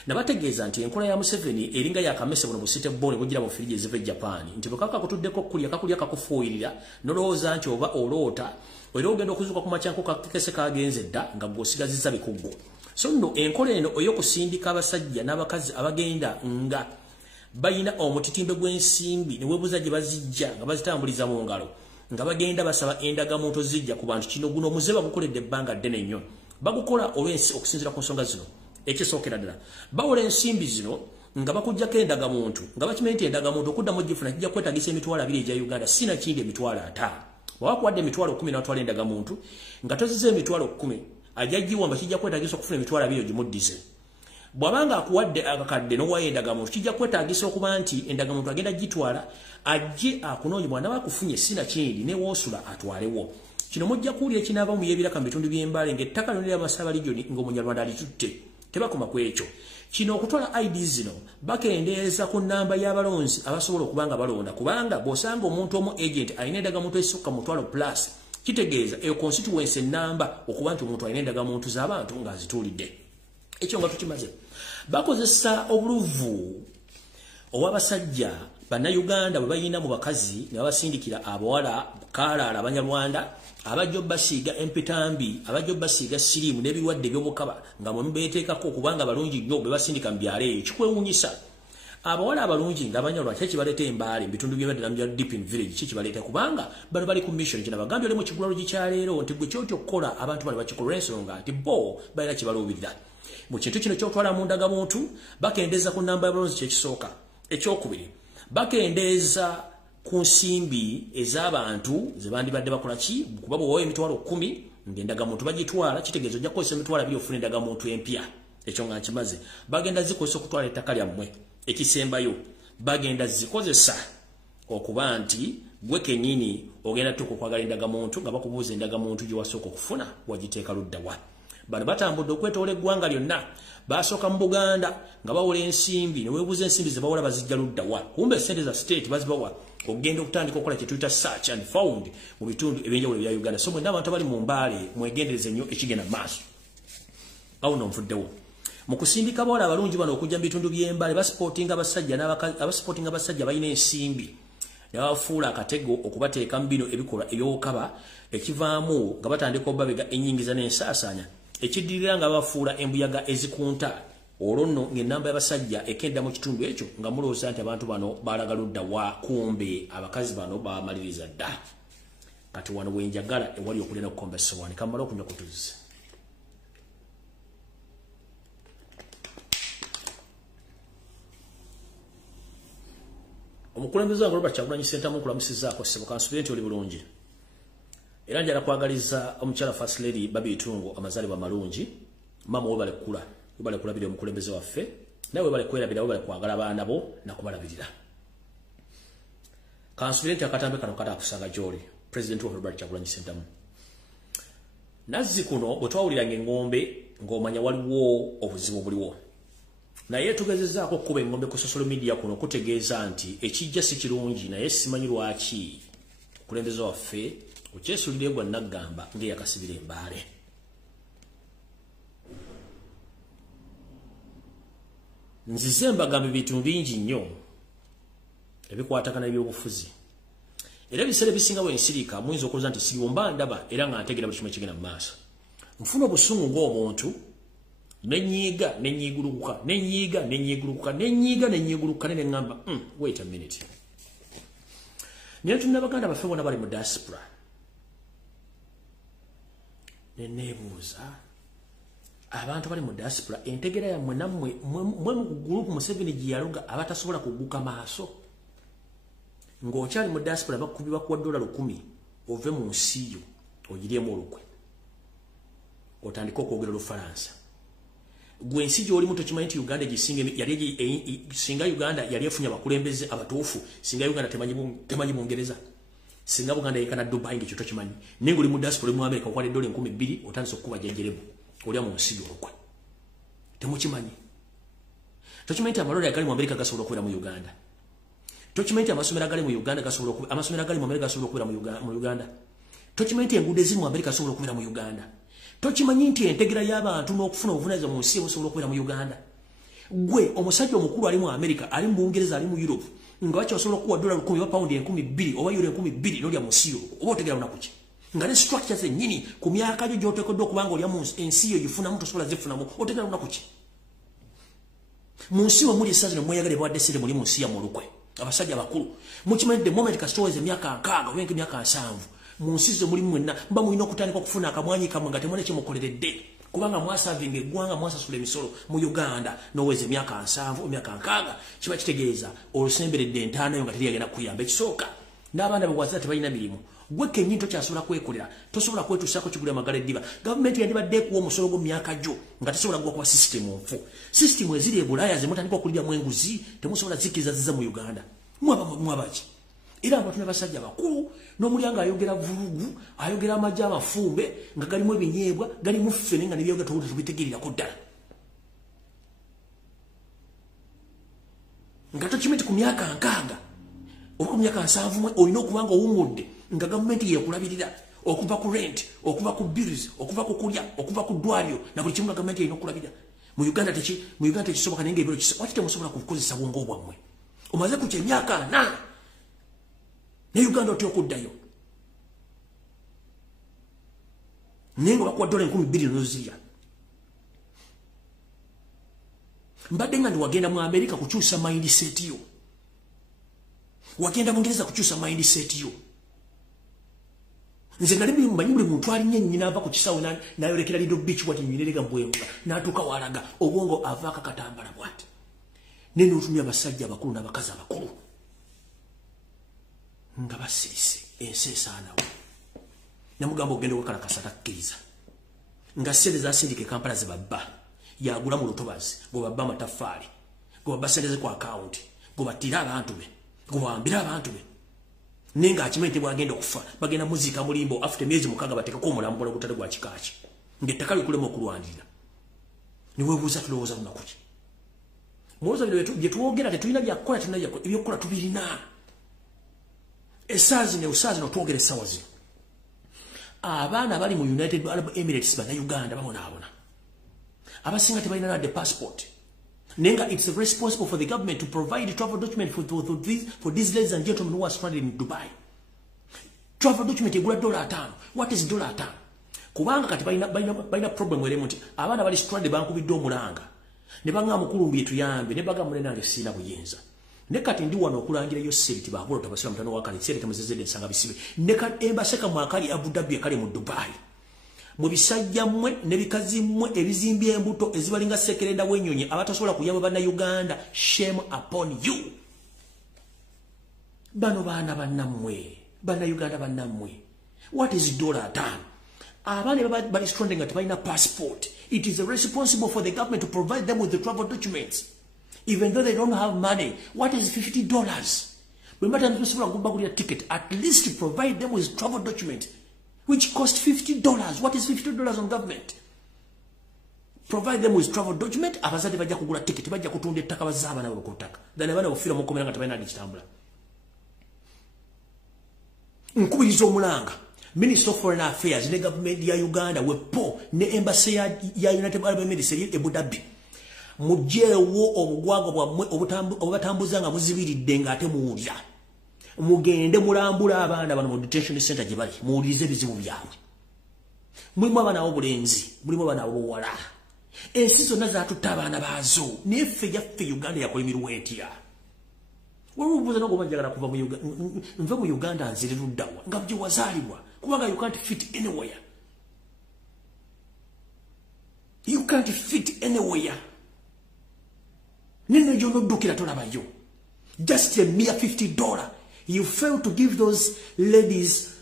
nabategeeza nti enkola ya Museveni eringa yakamese buno busite bone kugira mu firiji eziva Japan nti bukaka kutuddeko kakulya kakufuuyirira nolowooza nti oba oloota era ogenda okuzuuka ku makyanko kakese kagenze dda nga gw'osigazizza bikuggo so nno enkola eno ey'okusindika abasajja n'abakazi abagenda nga bayina omutitimbe gw'ensimbi ne weebuuza gye bazijja nga bazitambuliza mu ngalo nga bagenda basaba endagamuntu zijja ku bantu kino guno omuze bagukoledde ebbanga ddene nnyo bagukola olw'ensi okusinziira ku nsonga zino ekisookera ddala bawola ensimbi zino nga bakuggyako endagamuntu nga bakimanyi nti endagamuntu okuddamu gifuna kijja kwetagisa emitwalo 2 egya Uganda sina kindi emitwalo 5 wakuwadde emitwalo 10 n'atwala endagamuntu nga tozize emitwalo 10 ajaggiwamba kijja kwetagisa okufuna emitwalo 2 ogimuddize bw'abanga akuwadde akakadde n'owayo endagamuntu kijja kwetagisa okuba nti endagamuntu agenda gitwala ajje akunoonye bwana bakufunye sina kindi ne woosula atwalewo kino mujja kuwulira ekinaava mu yebiraka mu bitundu by'embale ng'ettaka lino lya Masaba region ng'omunyarwanda alitutte tebakoma ku ekyo kino okutwala ID zino bakendeeza ku nnamba y'abalonzi abasobola okubanga balonda kubanga bw'osanga omuntu omu agent alina endagamuntu esukka mutwalo plus kitegeeza eyo constituency ennamba okuba nti omuntu alina endagamuntu z'abantu ng'azituulidde ekyo nga tukimaze bakozesa obuluvu ow'abasajja bannayuganda bwe bayina mu bakazi ne babasindikira abawala kaalaala abanyarwanda abajja basiiga empitambi abajja basiiga siriimu n'ebirwadde by'obukaba nga mwe beeteekako okubanga balungi nnyo be basindika mu byalo eyo kikwewuunyisa abawala abalungi ng'abanyarwanda kye kibaleeta embaale mu bitundu by'ebyadde bya Deepin Village kye kibaleeta kubanga bano bali ku mission kye nabagambye oli mu kigulalo kyaleero nti gwe kyotyo okukola abantu bano bakikola ensonga nti bo balina kye baluubirira mu kintu kino ky'otwala mu ndagamuntu bakendeeza ku nnamba y'abalonzi kyekisooka ekyokubiri bakendeeza ku nsimbi ez'abantu ze bandibadde bakola ki kuba bwe wawa emitwalo 10 ng'endagamuntu bagitwala kitegeeza ojja kukozesa emitwalo 2 ofuna endagamuntu empya ekyo nga nkimaze bagenda zikozesa okutwala ettaka lyammwe ekisembayo bagenda zikozesa okuba nti gwe kennyini ogenda tuka okwagala endagamuntu nga bakubuuza endagamuntu gye wasooka okufuna wagiteeka ludda wa bano batambudde okwetoola eggwanga lyonna basooka mu Buganda nga bawola ensimbi ne weebuuza ensimbi ze bawola bazijja ludda wa kumbe ssente za state bazibawa ogenda okutandika okukola kye tuyita search and found mu bitundu ebyenjawulo ebya Uganda so mwenna abantu abali mu mbaale mwegendereze nnyo ekigenda maaso awo nonfuddewo mu kusindika bawala abalungi bano okujja mu bitundu by'embale basupootinga abasajja balina ensimbi ne bafuula akatego okubateeka mu bino ebikolwa eby'obukaba ekivaamu nga batandika obbabega ennyingiza n'ensaasaanya ekiddirira nga bafuula embuyaga ezikunta olonno ng'ennamba y'abasajja ekenda mu kitundu ekyo nga mulowooza nti abantu bano baalagaludda wa kumbe abakazi bano bamaliriza dda kati wano wenjagala ewali okulya n'okukomba essowaani kamala okunywa ku tuzzi omukulembeze wange Robert Kyagulanyi Ssentamu nkulamusizaako ssebo kansubire nti oli bulungi era njala kwagaliza omukyala First Lady Baby Itungo amazaalibwa amalungi mama webale kulabira omukulembeze waffe nawe webale kwerabira webale kwagala abaana bo nakubalabirira kansubire nti akatambe kano kataakusanga gy'oli President wa Robert Kyagulanyi Ssentamu nazzi kuno bwe twawuliranga engombe ng'omanya waliwo obuzibu buliwo naye tugezezaako okuba engombe ku social media kuno kutegeeza nti ekijja si kirungi naye simanyi lwaki omukulembeze waffe okyesulire gwa naggamba ng'eyakasibira embaale nzize mbagambe bintu bingi nnyo ebikwatagana ebyobufuzi era ebiseera ebisinga bwensirika muyinza okulooza nti siriwo ndaba era nga ntegeera buli kimu ekigenda mu maaso nfuna obusungu ng'omuntu nenyiiga nenyiigulukuka ne ngamba wait a minute naye tulina baganda baffe bonna bali mu diaspora ne neebuuza abantu bali mu diaspora entegera yammwe nammwe mwe mu gurupu Museveni gye yaloga abatasobola kugguka maaso ng'okyali mu diaspora bakubibwa kuwa $100 ove mu nsi yo ogiryemu olukwe otandika okwogera Olufalansa gwe ensi gy'oli muto kimanyi nti Uganda singa Uganda yali efunye abakulembeze abatuufu singa Uganda temanyi Bungereza singa Buganda yekana Dubai ng'ekyo tokimanyi naye ng'oli mu diaspora mu America okwala $2,000 otandise okukuba jjenjerebu olya mu nsi y'olukwe temukimanyi tokimanyi nti amalwaliro agali mu America gasobola okubeera mu Uganda tokimanyi nti amasomero agali mu Uganda amasomero agali mu America gasobola okubeera mu Uganda tokimanyi nti enguudo eziri mu America gasobola okubeera mu Uganda tokimanyi nti entegera y'abantu n'okufuna obuvunaanyizibwa mu nsi busobola okubeera mu Uganda gwe omusajja omukulu ali mu America ali mu Bungereza ali mu Europe nga wakyo osobola okuwa $1,000 oba paundi 2,000 oba euro 2,000 n'olya mu nsi yo oba otegera lunaku ki nga ne structures ennyini ku myaka gyo gy'oteekeddwa okuba nga olya mu ensi yo gifunamu tosobola zifunamu otegera lunaku ki mu nsi yo muli essaazi ne mweyagala ebawadde ssente muli mu nsi yammwe olukwe abasajja bakulu mukimanyi the moment kasitoweza emyaka 6 oba emyaka 7 mu nsi zo mulimu mwenna mba mulina okutandika okufuna akamwanyi kamwe nga temwana kyemukoleredde kubanga mwasavinga eggwanga mwasasula emisolo mu Uganda n'oweza emyaka 7 emyaka 6 kiba kitegeeza olusemberedde entaano yo nga teriyagenda kuyamba ekisooka n'abaana bewazira tebalina mirimu gwe kennyini tokyasobola kwekolera tosobola kwetuusaako kigulira magala eddiba gavumenti yandibadde ekuwa omusolo gwo myaka gyo nga tesobola gwa kuba sisitemu nfu sisitemu eziri e Bulaaya ze mutandika okuliryamu enguzi temusobola zikkiriza ziza mu Uganda mwabaki era abantu n'abasajja bakulu n'omulyanga ayogera vurugu ayogera amajja amafumbe nga galimu ebinyeebwa galimu ffene nga nebyogera tubitegeerirako ddala nga tokimenti ku myaka 6 oba ku myaka 7 olina okuba nga owummudde nga gavumenti yekulabirira okuva ku rent okuva ku bills okuva ku kulya okuva ku ddwaliro na buli kimu nga gavumenti erina okulabira mu Uganda tekisoboka naye ngaebiro waki temusobola kukozesa bwongo bwammwe omaze ku kyemyaka 4 ne Uganda otya okuddayo naye nga bakuwa $2,000 n'ozirya mbadde nga ndi wagenda mu America kukyusa mindset yo wagenda Bungereza kukyusa mindset yo nze nali mmanyi buli muntu alinnya nnyina ava ku kisawo n'ayolekera Lido Beach bwati nnyinirega mbwembula n'atuuka walaga obwongo avaako akatambala bwati naye n'otumya abasajja abakulu n'abakazi abakulu nga basirise ensi esaanawo namugamba ogenda okukalakasa takkiriza nga ssente zasindika ekampala ze babba yagula mu lutobazi gwe babba amataffaali gwe babba ssente ze ku akawunti gwe battira abantu be gwe bawambira abantu be naye ng'akimanyi nti bwagenda okufa bagenda muziika mulimbo afite emyezi 6 bateekako omulambo gwala gutale gwa kika ki ng'ettaka likulema okulwanirira ne weebuuza tulowooza lunaku ki mulowooza bye twogera tetulina byakukola tulina ebyokukola tubirina esaazi no twogera essaawa zino abaana bali mu United Arab Emirates Uganda babonaabona abasinga tebalina nadde passport nenga it's responsible for the government to provide a travel document for these ladies and gentlemen who are stranded in Dubai. Travel document egula $5. What is $5? Kubanga kati balina problem wele muti abana bali stranded bankubidde omulanga ne banga Mukulumbuye tuyambe ne baga munene nange sina buyinza ne kati ndi wano okulangira yo seriti babulo tabasira mutano wakali seriti muzezede nsanga bisibe ne kati embaseka mwakali Abu Dhabi akali mu Dubai mu bisajja mmwe ne bikazi mmwe ebizimbi embuto ezibalinga sekerenda wenyonye abatasobola kuyamba bana Uganda shame upon you bano bana bannamwe bana Uganda bannamwe what is dollar time abane bali stranding at bina passport it is responsible for the government to provide them with the travel documents even though they don't have money what is $50 when matter possible go ticket at least provide them with travel document which cost $50 what is $50 on government provide them with travel document abazade bajja kugula ticket bajja kutunda ettaka bazaba nabo bakutaka then abana ofira mu komera nga tabaina ditambula nkubirizo omulanga Minister of Foreign Affairs ne government ya Uganda wepo ne embassy ya United Arab Emirates eri Abu Dhabi mujewo obugwago bwa obutambuza nga muzibiridde nga ate muulya mugende mulambula abana bano mu detention center gye bali muulize bizibu byabwe mulimu abana obulenzi mulimu abana obuwala ensi zonna zaatutta abaana baazo neffe yaffe Uganda yakolimirwa etya webuubuza n'okubanjagala kuva mu Uganda nve mu Uganda nzire luddawa nga bye wazaalibwa kubanga you can't fit anywhere you can't fit anywhere nene jonoddukira tolabayo just a mere $50 you fail to give those ladies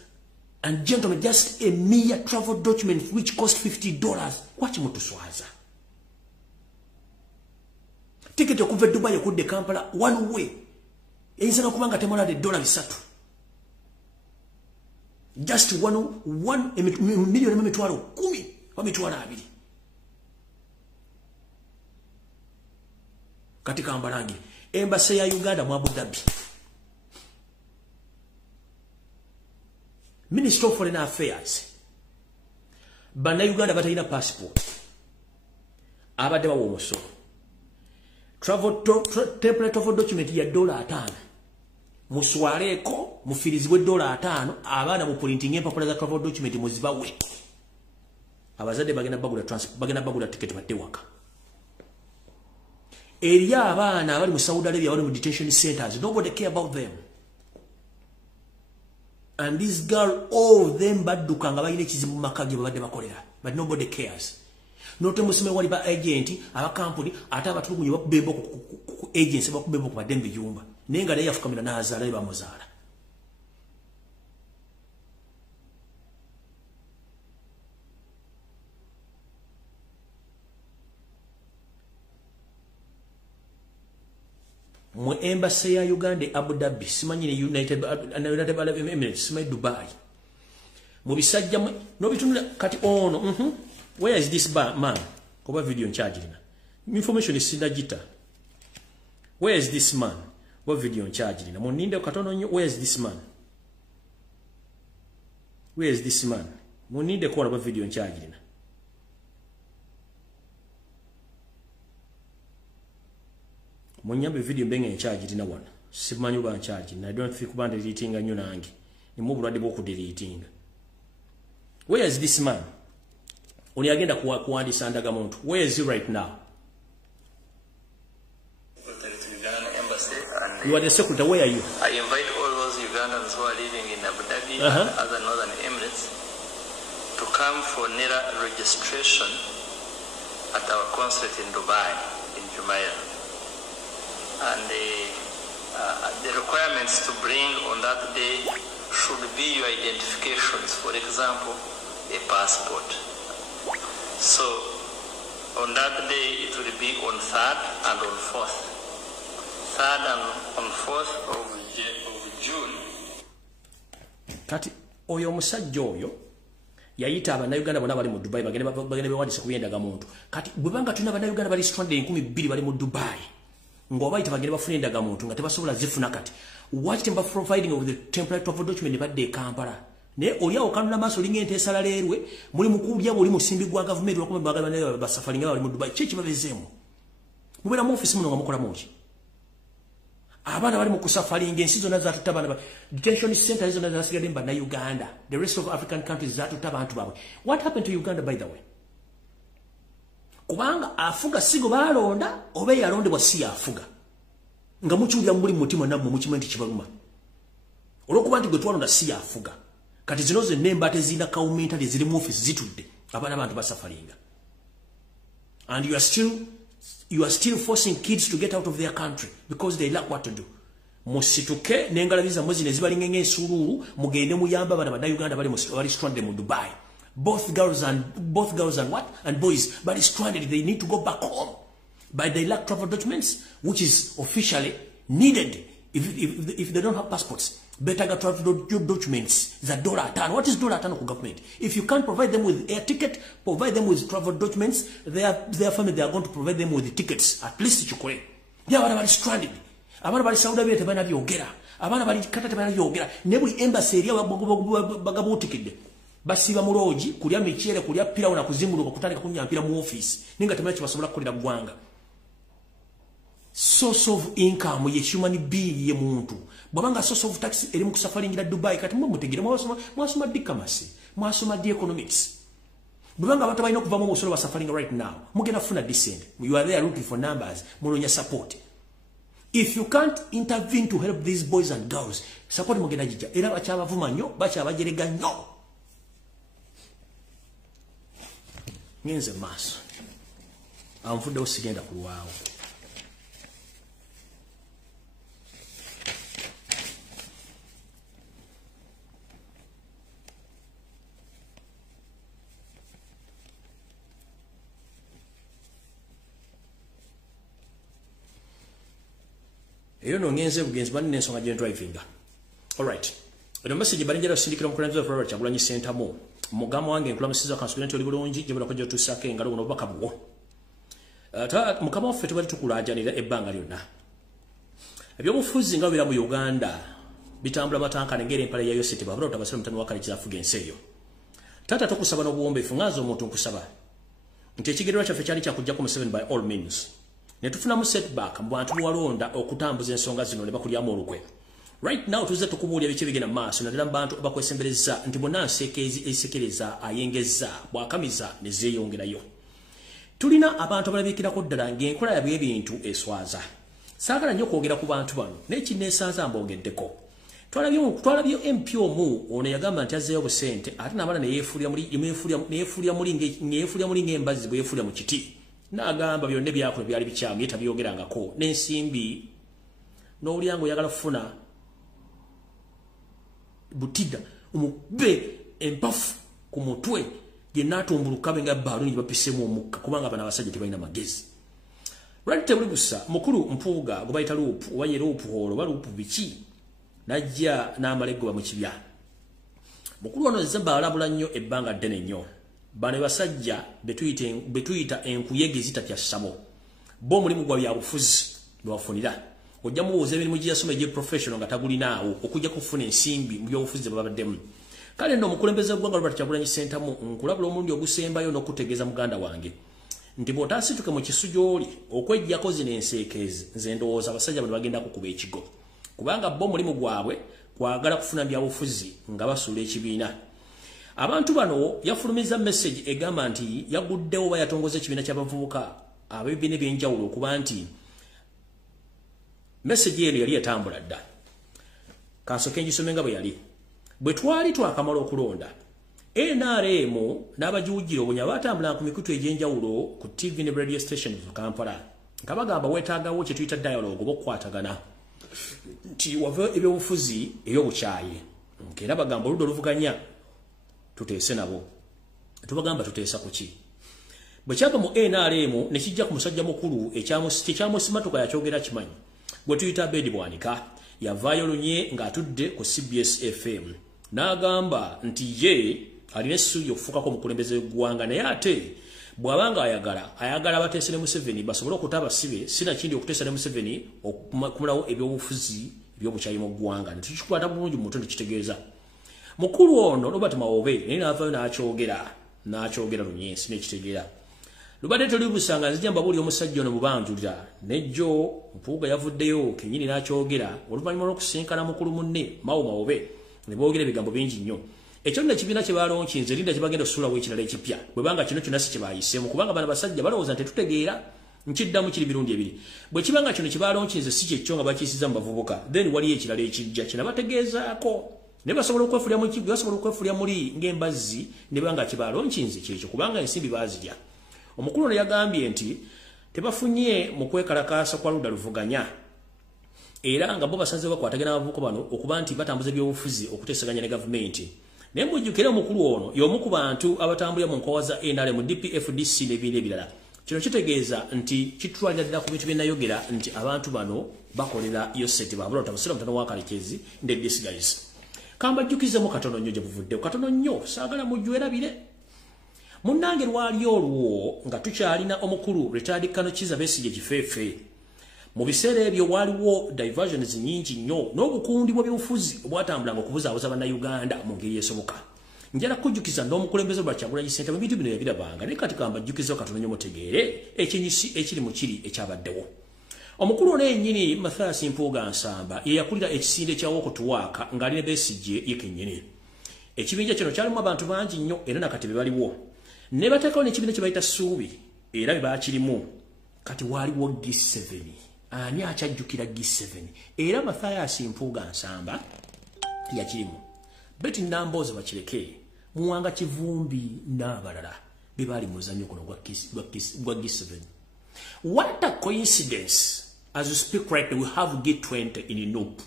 and gentlemen just a mere travel document which cost $50 wachi mutuswaza ticket okuva Dubai okudde Kampala one way eyinza kubanga temola $3 just one million emitwalo 10 wa mitwalo 2 katika mbalangi embassy ya Uganda mu Abu Dhabi Minister of Foreign Affairs bana Uganda batayina passport abadde bawo omuso template of document ya $5 muswaleko mufirizibwe $5 abana mu printing empapula za travel document muzibawe abazade bagenda bagula ticket batewaka Eria abana abali mu Saudi Arabia abali mu detention centers nobody care about them and this girl all of them badduka nga bayine kizibu makage babadde bakolera but nobody cares note musime wali ba agent aba company ate abatulugunye bakubembo ku agency bakubembo ku badembe yumba nenga naye yafukamira nazala iba muzala mu embassy ya Uganda Abu Dhabi simanyi United Arab Emirates simanyi Dubai mu bisajja no bitunula kati ono where is this man kuba video nchajirina information is sindagita where is this man what video nchajirina muninde katono nyo where is this man muninde kwa ba video nchajirina Munyambe video mbenga encharge dina wana simanyi ba charge na I don't think kubanda deleting nyo nange ni mu bulwadde bwo ku deleting where is this man oni agenda kuandisa ndaga muntu where is he right now you are the secretary where are you I invite all those Ugandans who are living in Abu Dhabi and other northern Emirates to come for NERA registration at our consulate in Dubai in Jumeirah. And the requirements to bring on that day should be your identifications, for example, a passport. So on that day it will be on 3rd and on 4th. 3rd and on 4th of June. Kati oyo musajja oyo yayita abana Uganda bonna bali mu Dubai bagende bewadisa kuyendaga muntu. Kati bwebanga tulina abana Uganda bali stranded 1200 bali mu Dubai. Ngobaita bagende bafuna endaga muntu nga tebasobola zifuna kati what temper providing of the template of document badde Kampala ne oliya okanula maso linga entesala lerwe muri mukubya muri musimbi gwa government lwa kuma bagala basafari nga bali mu Dubai chechi babezemu mubera mu office muno ngamukola muki abana bali mu kusafari ngensi zona za tutabana detention center zona za sigade mba na Uganda the rest of African countries za tutaba abantu babwe what happened to Uganda by the way kubanga afuga sigo balonda obe yalondebwa si afuga nga muchulya muri mutima namwe mukimenti kibaluma olwokuba nti gwe twalonda si afuga kati zino ze nemba tezina kaumenta ziri mu office zitudde abana abantu basafaringa and you are still forcing kids to get out of their country because they lack what to do. Musituke nengalabiza mozi ne zibalinga ensululu mugende muyamba bana bana Uganda bali stranded mu Dubai. Both girls and what and boys but stranded, they need to go back home. But they lack travel documents which is officially needed if they don't have passports. Better get travel documents. The $5. What is $5 to government? If you can't provide them with air ticket, provide them with travel documents, their family, they are going to provide them with the tickets. At least you they are very stranded. Abana bali Saudi Arabia tebana byogera. Abana bali Qatar tebana byogera. Nebuli embassy eri bagabutikide. Basiba mu lodge, kulya michele, kulya pilau na kuzinguluka kutandika kunyampira mu office. Ninga temana kibasobola kukolera gwanga. Source of income ye human being ye muntu. Bwabanga source of tax eri mu kusafaringira Dubai kati mu mutegere mwasoma dikamasi, mwasoma di economics. Bwabanga abantu balina kuva mu musolo basafaringa right now. Mugenda funa descent. You are there looking for numbers, munonya support. If you can't intervene to help these boys and girls, support mugenda jija. Era bachaba vuma nnyo, bachaba jerega nnyo. Ngenze maso. Amfudde osigenda kulwawo. Eyo no ngenze bugenzi bani nensonga je driving. All right. Eno message balinjira sindikira mukulembeze wa Florida Kyagulanyi Center mo. Mugamo wange nkulamusiza kansulenti oli bulungi je bulakojo tusake engalo uno baka buwo. Mukama waffe tubali tukulajanira ebbanga lyonna. Ebyobufuzi nga bira mu Uganda bitambula matanka nengere empale ya Yoseti babula utabasira mutano wakali kizafuga enseyo. Tata tokusaba n'obuwombe fungazo omuntu nkusaba. Nti ekigero kyaffe kyali kyakujja ku 7 by all means. Netufuna mu setback mbwantu walonda okutambuza ensonga zino ne bakulyamu olukwe. Right now tuze tukubuulya bice bigenda maaso nadira mbantu abakwesembereza nti bonna esekereza ayengeza bwakamiza ne zeeyongerayo. Tulina abantu abalabikirako ddala ng'enkola yabwe ebintu eswaza. Saagala nnyo kwogera ku bantu bano n'ekinneesanza mbogeddeko. Twalabye MP omu ono yagamba nti azzeeyo busente ate n'abala ne yeefuulya muli ng'embazzi bwe yeefuulya mu kiti. N'agamba byonna byakola byali bikyamu yetabyogerangako n'ensimbi n'olyango oyagala kufuna butida umube empafu ku mutwe ye n'atumbuluka nga baluni bapisemu omukka kubanga abana abasajja tebalina magezi. Right tebuli gusa mukulu mpuuga gwe bayita luupu oba ye luupu olo oba luupu biki najja n'amaleggoba mu kibya. Mukulu ono zamba alabula nnyo ebbanga ddene nnyo. Bane basajja betuyita enkuyege zitatya ssabo. Bo mulimu gwa byabufuzi lwafunira. Ojja muwuza emirimu gye yasoma gye professional nga tagulinaawo okujja kufuna ensimbi mu byobufuzi babaddemu. Kale nno omukulembeze w'eggwanga Robert Kyagulanyi Center mu nkulabula omulundi ogusembayo n'okutegeeza muganda wange nti bw'otaasituke mu kisu gy'oli okweggyako zino enseekezi nze ndowooza abasajja bano bagenda kukuba ekigo kubanga bo mulimu gwabwe kwagala kufuna byabufuzi nga basuula ekibiina. Abantu bano yafulumiza message egamba nti yaguddewo oba yatongoza ekibiina ky'abavubuka ab'ebibiina ebyenjawulo okuba nti message eno yali etambula dda. Kansooke ngisome nga bwe yali. Bwe twali twakamala okulonda NRM n'abajuwujjira obunya batambula ku mikutu egy'enjawulo ku TV ne radio station mu Kampala nga bagamba weetaagawo kye tuyita dialogue oba okukwatagana nti wava ebyobufuzi ey'obukyayi era bagamba oludda oluvuganya tuteese nabo tubagamba tuteesa ku ki. Bwe kyava mu NRM ne kijja ku musajja mukulu ekyamusimatuka yakyogera kimanyi gwe tuyita Bedi Bwanika yavaayo lunye ng'atudde ku CBS FM n'agamba nti ye alina essuubi okufukako omukulembeze w'eggwanga naye ate bw'abanga ayagala bateese ne Museveni basobole okutaba sibe sinakindi okuteesa ne Museveni okumulawo ebyobufuzi eby'obukyayi mu ggwanga netukikwata bulungi mu mutundu kitegeeza. Mukulu ono Robert Mawobe naye n'avaayo n'akyogera lunye sinekitegeera. Lubadde tulibusanga nzija mbabuli omusajja ono mubanjulira nejjo mpuuga yavuddeyo kenyini n'akyogera oluvannyuma lw'okusinkana mukulu munne Mawo Mawobe ne boogera ebigambo bingi nnyo. ekyo ne kibiina kye balonkinze linda kye bagenda okusula w'ekirala ekipya bwe banga kino kyonna si kye bayiseemu kubanga bano basajja balowooza nti tutegeera nkiddamu kiri birundi ebiri bwe kibanga kino kye balonkinze si kyekyo nga bakiyisiza mu bavubuka then waliyo ekirala ekijja kye nabategeezaako ne basobola okwefulya mu kibwe basobola okwefulya muli ng'embazzi ne banga kye balonkinze kyekyo kubanga ensimbi baazirya omukulu ono yagambye nti tebafunye mu kwekalakaasa kwa ludda luvuganya era nga bo basanze bakwatagana abavubuka bano okuba nti batambuza ebyobufuzi okuteesaganya ne gavumenti naye mujjukire omukulu ono y'omu ku bantu abatambulira mu nkowa za NRM DPFDC n'ebintu ebirala kino kitegeeza nti kitwalira ddala ku bintu bye nayogera nti abantu bano bakolera yoseti babula otabusira mutano wa kalekezi nde disguise kambajjukizemu katono nnyo gye buvudde katono nnyo saagala mujwerabire munnange lwali olwo nga tukyalina omukulu retired Kano Kiza Besigye Kifeefe mu biseera ebyo waliwo diversions nyingi nnyo n'obukundi bw'ebyobufuzi obwatambulanga okubuzaabuza bannayuganda mu ngeri esoboka njala kujjukiza n'omukulembeze lwa Kyagulanyi Ssentamu ebintu bino yabirabanga naye kati kambajjukiza katono nnyo mutegeere ekinyisi ekiri mu kiri ekyabaddewo omukulu ono yennyini Mathias Mpuuga Nsamba ye yakulira ekisinde kya Wokutuwaaka ng'ali ne Besigye ye kennyini ekibinja kino kyalimu abantu bangi nnyo era nakati be baliwo ne bateekawo n'ekibiina kye bayita Ssuubi era be baakirimu kati waaliwo G7 ani akyajjukira G7 era Mathias Mpuuga Nsamba yakirimu Betty Nambooze bakireke Muwanga Kivumbi n'abalala be baali mu muzannyo guno gwa G7 what a coincidence as we speak right now we have G20 in Nup.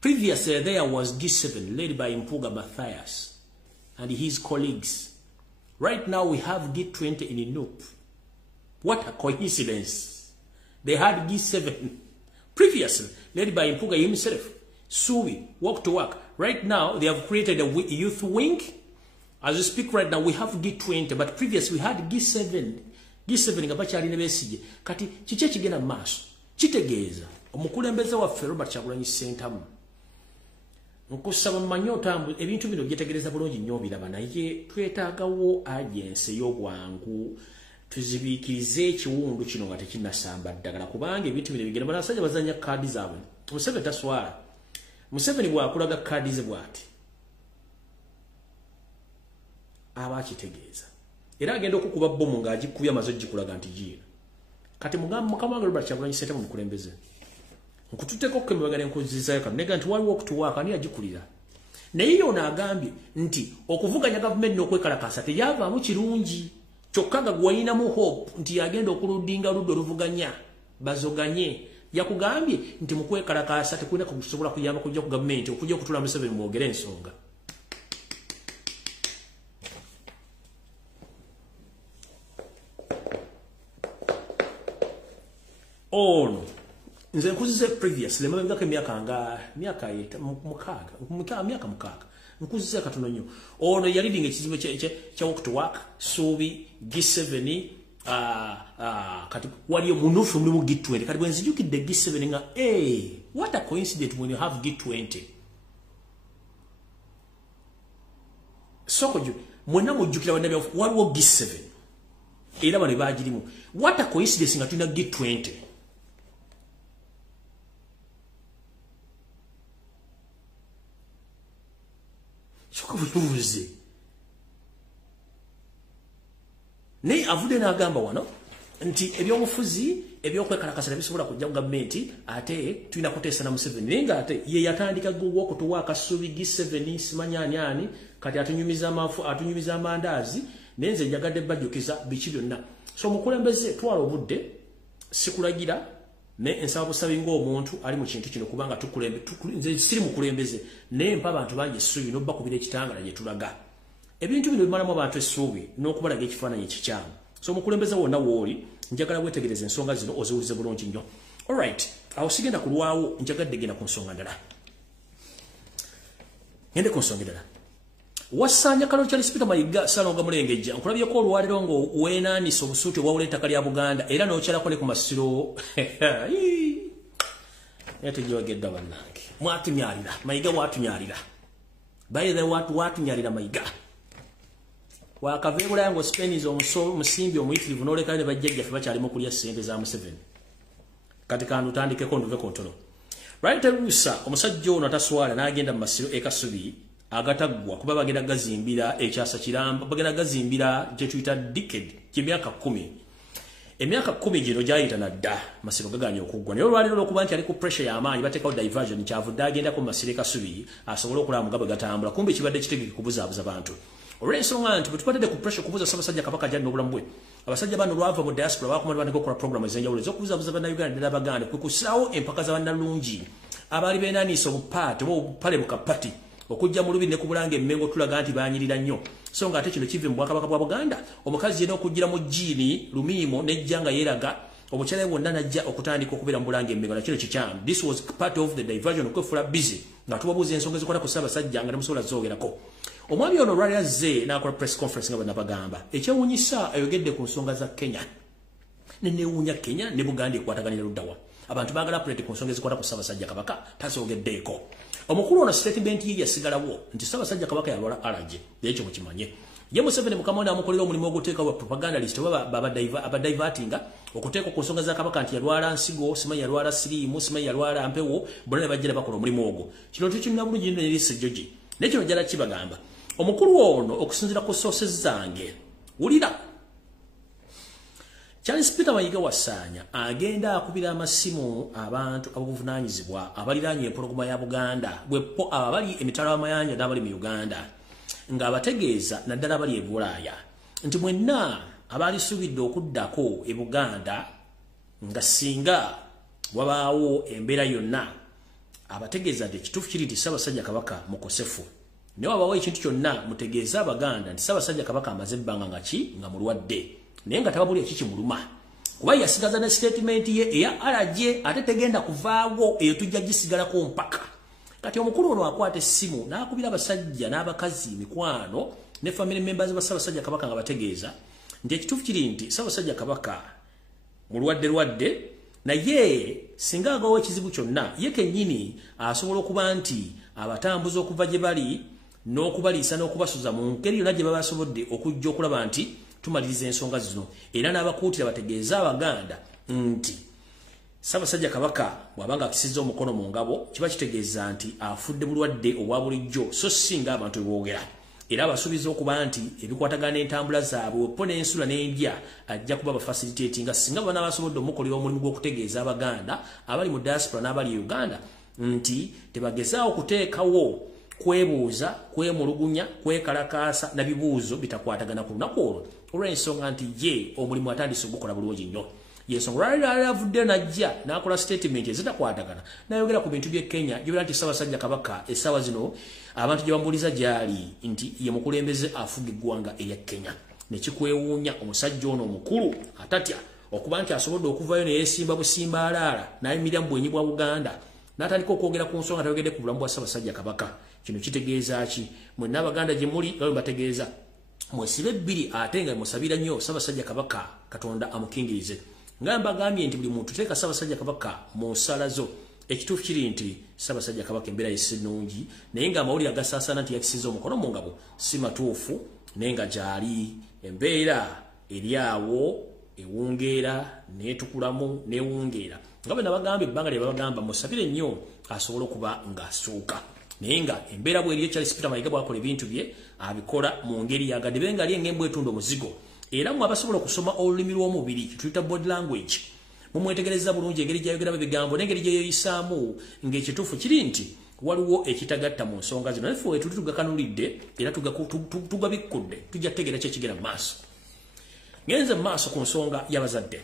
Previously there was G7 led by Mpuuga Mathias and his colleagues. Right now we have G20 in Nup. What a coincidence. They had G7 previously led by Mpuuga himself. Suwi, walk to work. Right now they have created a youth wing. As we speak right now we have G20 but previously we had G7. G7 nga bakyali ne Besigye. Kati kiki ekigenda mu maaso? Kitegeeza omukulembeze waffe Robert Kyagulanyi Ssentamu nkusaba mmanyi otambu ebintu bino byetegereza bulungi nnyo biraba naye twetaagawo agensi y'obwangu tuzibiikirize ekiwundu kino nga tekinnasamba ddagala kubanga ebintu bino bigenda banasajja bazanya kaadi zaabwe Museveni taswala Museveni bw'akulaga kaadi ze bw'ati aba akitegeeza era agenda okukuba bbomu ng'agikubya amaze ogikulaga nti giina kati mukama wange Robert Kyagulanyi Ssentamu mukulembeze nkututeeko okukemebagana enkuzizayo kano nega nti waliwo okutuwaaka ani agikulira naye yoona agambye nti okuvuganya gavumenti n'okwekalakaasa teyavaamu kirungi kyokka nga gwalinamu hope nti yagenda okuludinga ludda oluvuganya bazoganye yakugambye nti mu kwekalakaasa tekulina kusobola kuyamba kujja ku gavumenti okujja okutula Museveni mwogere ensonga ono nze nkuzize previous le mabega ke miaka mukaaga nkuzize katono nnyo ono ya leading ekizibu kya walk to work Suubi G7 kati waliyo munufu mulimu G20 kati bwenzijukidde G7 nga what a coincidence when you have G20 soko mwena mujjukira banabi waliwo G7 era bano bagirimu what a coincidence nga tulina G20 Chokubuze. Ne avude na agamba wano nti ebyobufuzi ebyokwekalakasa bisobola kujja ku gavumenti ate tulina kuteesa na Museveni nenga ate ye yatandika gwo okutuwaaka Suubi G7 simanyanyani kati atunyumiza amafu atunyumiza amandaazi nenze njagadde bajjukiza biki byonna so mukulembeze twala obudde sikulagira ne ensaba busabi ng'omuntu ali mu kintu kino kubanga nze siri mukulembeze ne mpa abantu bangi Suubi no bakubira ekitangala gye tulaga ebintu bino bimalamu abantu Suubi n'okubalaga ekifaananyi ekikyamu so mukulembeze wonna wooli njagala wetegereze ensonga zino oziwulize bulungi nnyo alright awo sigenda kulwawo njagadde genda ku nsonga ndala ngende ku nsonga ndala wasanya kalo kyali Spita Mayiga Salonga Mulengejja nkulabyeko olwaliro ngo weenaanisa obusuuti obwawula ettaka lya Buganda era n'okyalako ne ku masiro yatujogedda bannange mwatunyalira Mayiga watunyalira by the watunyalira Mayiga wakaveebula yango spenizo omusimbi omuyitirivu n'oleka ne bajjajjaffe bakyalimu okulya ssente za Museveni kati kantu tandikeko nduve kontono Right Rusa omusajja ono ataswala n'agenda mu masiro ekasubi agatagwa kuba bagenda gazimbira ekyasa kiramba bagenda gazimbira je tuyita decade ky'emyaka 10 emyaka 10 gino gyayita nadda masiro gaganye okuggwa naye olwaliro okuba nti ali ku pressure y'amaanyi bateekawo diversion kyavudde agenda ku masiro ekasubi asobole okulaba mugabe gatambula kumbe kibadde kitegeke kubuzaabuza abantu olw'ensonga nti bwe tukwatadde ku pressure kubuza Ssaabasajja Kabaka ajja n'obulamu bwe abasajja bano lwava mu diaspora bakumala bandika okukola programu ez'enjawulo ez'okubuzaabuza bannayuganda ddala baganda kwe kusaawo empaka za bannalungi abaali beenaaniisa obupaati oba obupale bukapati okujja mu lubiri ne ku Bulange Mmengo tulaga nti baanyirira nnyo so nga ate kino kive mu Bwakabaka bwa Buganda omukazi yena okujjira mu Jjiini Lumiimo nejja nga yeeraga obukyala bwonna najja okutandika okubeera mu Bulange Mmengo nakino kikyamu this was part of the diversion okwefula busy nga tubabuuza ensonga ezikola ku Ssaabasajja nga temusobola zoogerako omwami ono olwali azze n'akola press conference nga bannabagamba ekyewuunyisa ayogedde ku nsonga za Kenya nenewuunya Kenya ne Buganda ekwataganya luddawa abantu baagala operate ku nsonga ezikola ku Ssaabasajja Kabaka tasoogeddeeko omukulu ono statement ye yasigalawo nti Ssaabasajja Kabaka yalwala allergy ekyo mukimanye ye Museveni mukamona amukolera omulimu oguteka wa propaganda list aba divertinga okuteeka ku nsonga za Kabaka nti yalwala nsigo simanyi yalwala siriimu simanyi yalwala mpewo bonna bajjira bakola omulimu ogwo kino tukirina bulungi nnyo ne lise joji nekino jala kibagamba omukulu ono okusinzira ku sources zange wulira Charles Peter Mayiga Wasanya agenda akubira amasimu abantu abavunaanyizibwa abaliranye empologoma ya Buganda bwepo abali emitalo y'amayanja n'abali mu Uganda nga abategeeza naddala abali e Bulaaya nti mwenna abalisuubidde okuddako e Buganda nga singa wabaawo embeera yonna abategeeza nti ekituufu kiri nti Ssaabasajja Kabaka mukosefu naye wabaawo ekintu kyonna mutegeeza Abaganda nti Ssaabasajja Kabaka amaze ebbanga nga ki nga mulwadde naye nga tababuli ekiki muluma kuba yasigaza ne statement ye eya alaje ate tegenda kuvaawo eyo tujja gisigalako mpaka kati omukulu ono akwata essimu n'akubira abasajja n'abakazi mikwano ne family members ba Ssaabasajja Kabaka nga bategeeza nti ekituufu kiri nti Ssaabasajja Kabaka mulwadde naye singa agawo ekizibu kyonna ye kennyini asobola okuba nti abatambuza okuva gye bali n'okubaliisa n'okubasuza mu ngeri yonna gye baba basobodde okujja okulaba nti tumaliriza ensonga zino era n'abakuutira bategeeza Abaganda nti Ssaabasajja Kabaka bw'abanga akisizza omukono mu ngabo kiba kitegeeza nti afudde bulwadde obwa bulijjo so singa abantu beboogera era basuubiza okuba nti ebikwatagana n'entambula zaabwe po n'ensula n'endya ajja kuba bafacilitatinga singa bana basobodde omukolera omulimu gw'okutegeeza Abaganda abali mu diaspora n'abali Uganda nti tebagezaawo kuteekawo kwebuuza kwemulugunya kwekalakaasa na bibuuzo bitakwatagana ku lunaku olwo olw'ensonga nti ye omulimu atandise ogukola bulungi nnyo yensonga lwali avudde najja n'akola statement ezitakwatagana n'ayogera ku bintu by'e Kenya gy'obeera nti Ssaabasajja Kabaka essaawa zino abantu gye bamubuuliza gy'ali nti ye mukulembeze afuga eggwanga erya Kenya ne kikwewuunya omusajja ono omukulu atatya okuba nti asobodde okuvayo ne yeesimba busimba alaala n'ayimirira mu bwenyi bwa Buganda n'atandika okwogera ku nsonga tayogedde ku bulamu bwa Ssaabasajja Kabaka kino kitegeeza ki mwenna Abaganda gye muli nga bategeeza mwesibe ebbiri ate nga musabira nnyo Ssaabasajja Kabaka Katonda amukingirize nga mbagambye nti buli muntu teeka Ssaabasajja Kabaka mu nsala zo ekituufu kiri nti Ssaabasajja Kabaka embeera yesse nnungi naye nga amawulire agasaasana nti yakisiza omukono mu ngabo si matuufu naye nga gyali embeera eri awo ewungeera n'etukulamu n'ewungeera nga bwe nabagamba ebbanga lye babagamba musabire nnyo asobole okuba ng'asuuka naye nga embeera bw'eriyo Charles Peter Mayiga bw'akola ebintu bye abikola mu ngeri yagadde be nga ali eng'embwa etunda omuzigo era mwe abasobola okusoma olulimi lw'omubiri kituyita body language mumwetegereza bulungi engeri gy'ayogeramu ebigambo n'engeri gye yeeyisaamu ng'ekituufu kiri nti waliwo ekitagatta mu nsonga zino naye ffe tuli tugakanulidde era tugabikkudde tujja kutegeera ki ekigenda mu maaso ngenze mu maaso ku nsonga y'abazadde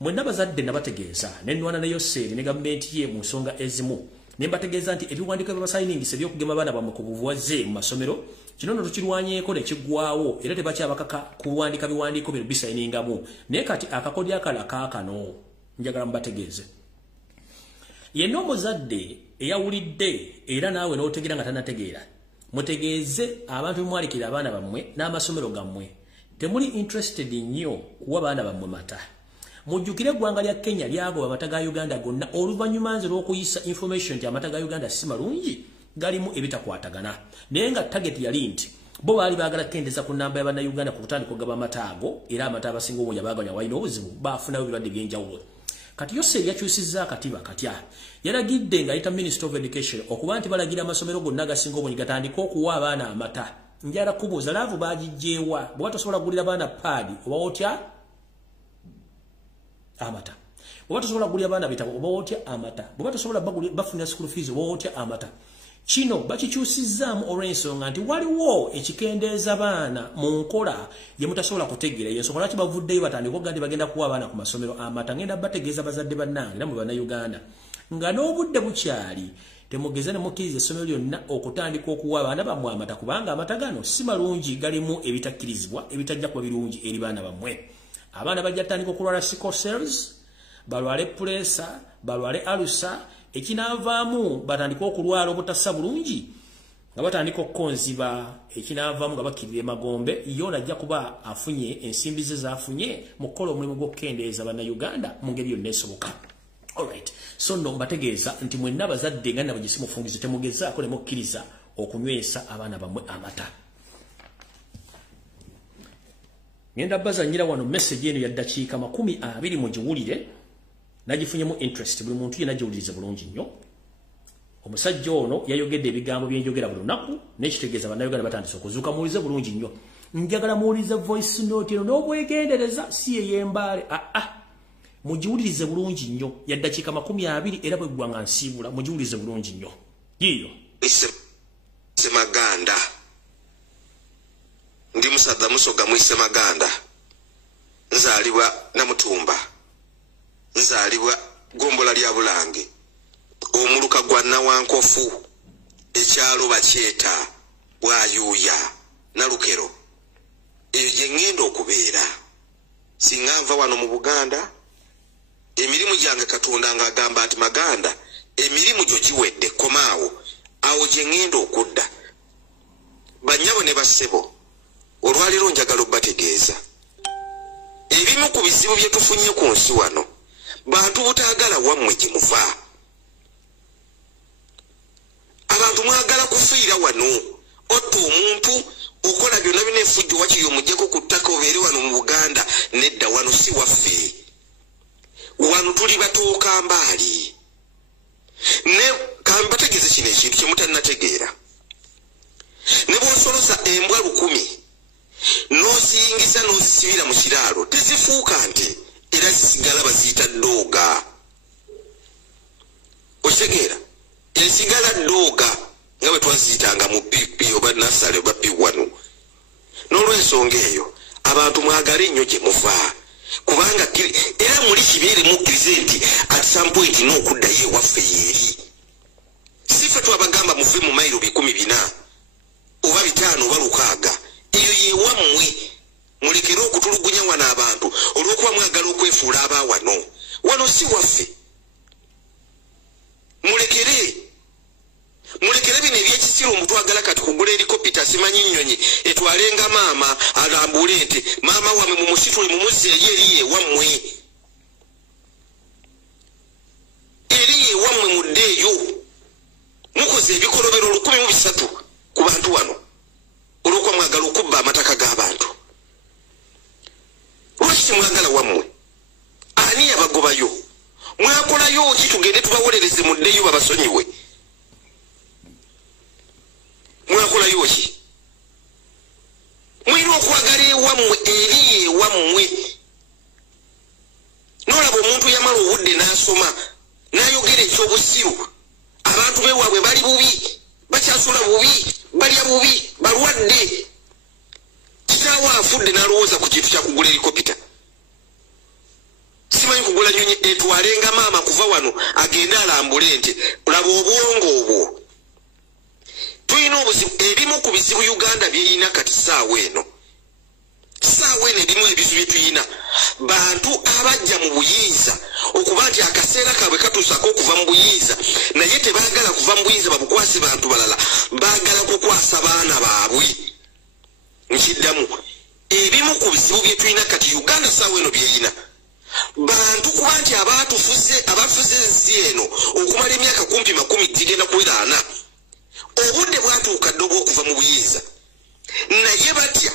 mwenna abazadde nabategeeza n'ennwana ne Yoseeri ne gavumenti ye mu nsonga ezimu ne mbategeeza nti ebiwandiiko by'abasayiningisa ebyokugema abaana bammwe ku buvuwaze mu masomero kino nno tukirwanyeeko ne kiggwaawo era tebakyabakaka kuwandiika biwandiiko bino bisayiningamu naye kati akakodya akala kaakano njagala mubategeeze yenna omuzadde eyawulidde era naawe n'otegeera nga tanategeera mutegeeze abantu bemwalikira abaana bammwe n'amasomero gammwe temuli interested nnyo kuwa baana bammwe mata mujjukire eggwanga lya Kenya lyagoba amata ga Uganda gonna oluvannyuma nze lw'okuyisa information nti amata ga Uganda si malungi galimu ebitakwatagana naye nga target yali nti bo baali baagala kukendeza ku nnamba y'Abannayuganda ku kutandika okugaba amata ago era amata abasinga obungi abaaganya walina obuzibu baafunayo ebirwadde by'enjawulo kati yose yakyusizza akatiba katya yaragidde nga ayita Minister of Education okuba nti balagira amasomero gonna agasinga obungi gatandika okuwa abaana amata njala kubuuza laavu bagijeewa bwe batasobola kugulira abaana paadi oba otya amata bwe batasobola kugulira abaana bitabo oba otya amata bwe batasobola bafunira school fees oba otya amata kino bakikyusizzaamu olw'ensonga nti waliwo ekikendeeza abaana mu nkola ye mutasobola kutegeera y'ensonga lwaki bavuddeyo batandika okugamba nti bagenda kuwa abaana ku masomero amata ngenda bategeeza bazadde bannange namwe bannayuganda nga n'obudde bukyali temugeza ne mukkiriza essomero lyonna okutandika okuwa abaana bammwe amata kubanga amata gano si malungi galimu ebitakkirizibwa ebitajja kuba birungi eri baana bammwe abaana bajja tandika okulwala sickle cells balwale pressure balwale alusa ekinavaamu batandika okulwala obutassa bulungi nga batandika okukonziba ekinavaamu nga bakkirira emagombe yona ajja kuba afunye ensimbi ze zaafunye mu kukola omulimu gw'okukendeeza bannayuganda mu ngeri yonna esoboka. Alright, so no mbategeeza nti mwenna abazadde nga nabo gye mufungizo temugezaako ne mukkiriza okunywesa abaana bammwe amata. Ngenda bazanyira wano message eno ya ddakiika 20 mugiwulire nagifunyemu interest buli muntu yena agiwulirize bulungi nnyo. Omusajja ono yayogedde ebigambo byenjogera buli lunaku n'ekitegeeza bannayuganda batandise okuzuuka muwulize bulungi nnyo. Njagala muwulize voice note eno n'obwegendereza si ey'embaale mugiwulirize bulungi nnyo ya ddakiika 20 era bwe ggwanga nsiibula mugiwulirize bulungi nnyo. Yiyo Maganda ndi musadda musoga mwise Maganda nzaalibwa Namutumba nzaalibwa Gombola lya Bulange omuluka gwa Nawankofu ekyalo bakyeta Bwayuuya Nalukero eyo gye ngenda okubeera singa nva wano mu Buganda emirimu gyange Katonda ng'agamba nti Maganda emirimu gyo giwedde komaawo awo gye ngenda okudda bannyabo ne bassebo olwaliro njagala obbategeeza ebimu ku bizibu bye tufunye ku nsi wano bantu butaagala wammwe gye muva abantu mwagala kufiira wano otta omuntu okola byonna bino effujjo wakiyo mujjeko ku ttaka obeere wano mu Buganda nedda wano si waffe wano tuli batooka mbaali ne kambategeeze kino ekintu kye mutannategeera ne bw'osolosa embwa 10 n'oziyingiza n'ozisibira mu kiraalo tezifuuka nte era zisigala baziyita ddooga okitegeera esigala ddooga nga bwe twaziyitanga mu BP oba nasale oba P1 n'olw'ensonga eyo abantu mwagale nnyo gye muva kubanga era muli kibeere mukkirize nti at some point n'okuddayo ewaffe yeeri sife twabagamba muve mu mayiro 14 oba 5 oba 6 eyo yeewammwe mulekere okutulugunya wano abantu olw'okuba mwagala okwefuula abaawano wano si waffe mulekere bino ebyekisiru omutwagala kati kugula helikopita simanyi nnyonyi etwalenga maama alambule nti maama wammwe mumusitule mumuzzeeyo eri yeewammwe muddeeyo mukoze ebikolobero 13 ku bantu wano olw'okuba mwagala okubba amataka g'abantu lwaki temwagala wammwe ani yabagobayo mwakolayo ki tugende tubawolereze muddeeyo babasonyiwe mwakolayo ki mwina okwagala ewammwe eri ewammwe n'olaba omuntu yamala obudde n'asoma n'ayogera ekyobusiru abantu bewaabwe bali bubi bakyasula bubi balya bubi balwadde kitaawo afudde n'alowooza ku kintu kyakugula helikopita simanyi kugula nyonyi etwalenga maama kuva wano agende alambule nti laba obwongo obwo tulina obuzibu ebimu ku bizibu Uganda byeyina kati saawa eno ebimu ebizibu bye tuyina bantu abajja mu buyinza okuba nti akaseera kaabwe katuusako okuva mu buyinza naye tebaagala kuva mu buyinza babukwase bantu balala baagala kukwasa baana baabwe nkiddamu ebimu ku bizibu bye tuyina kati Uganda saawa eno byeyina bantu kuba nti abafuze ensi eno okumala emyaka 10 gigenda kuwera 4 obudde bwatuuka ddogo okuva mu buyinza naye batya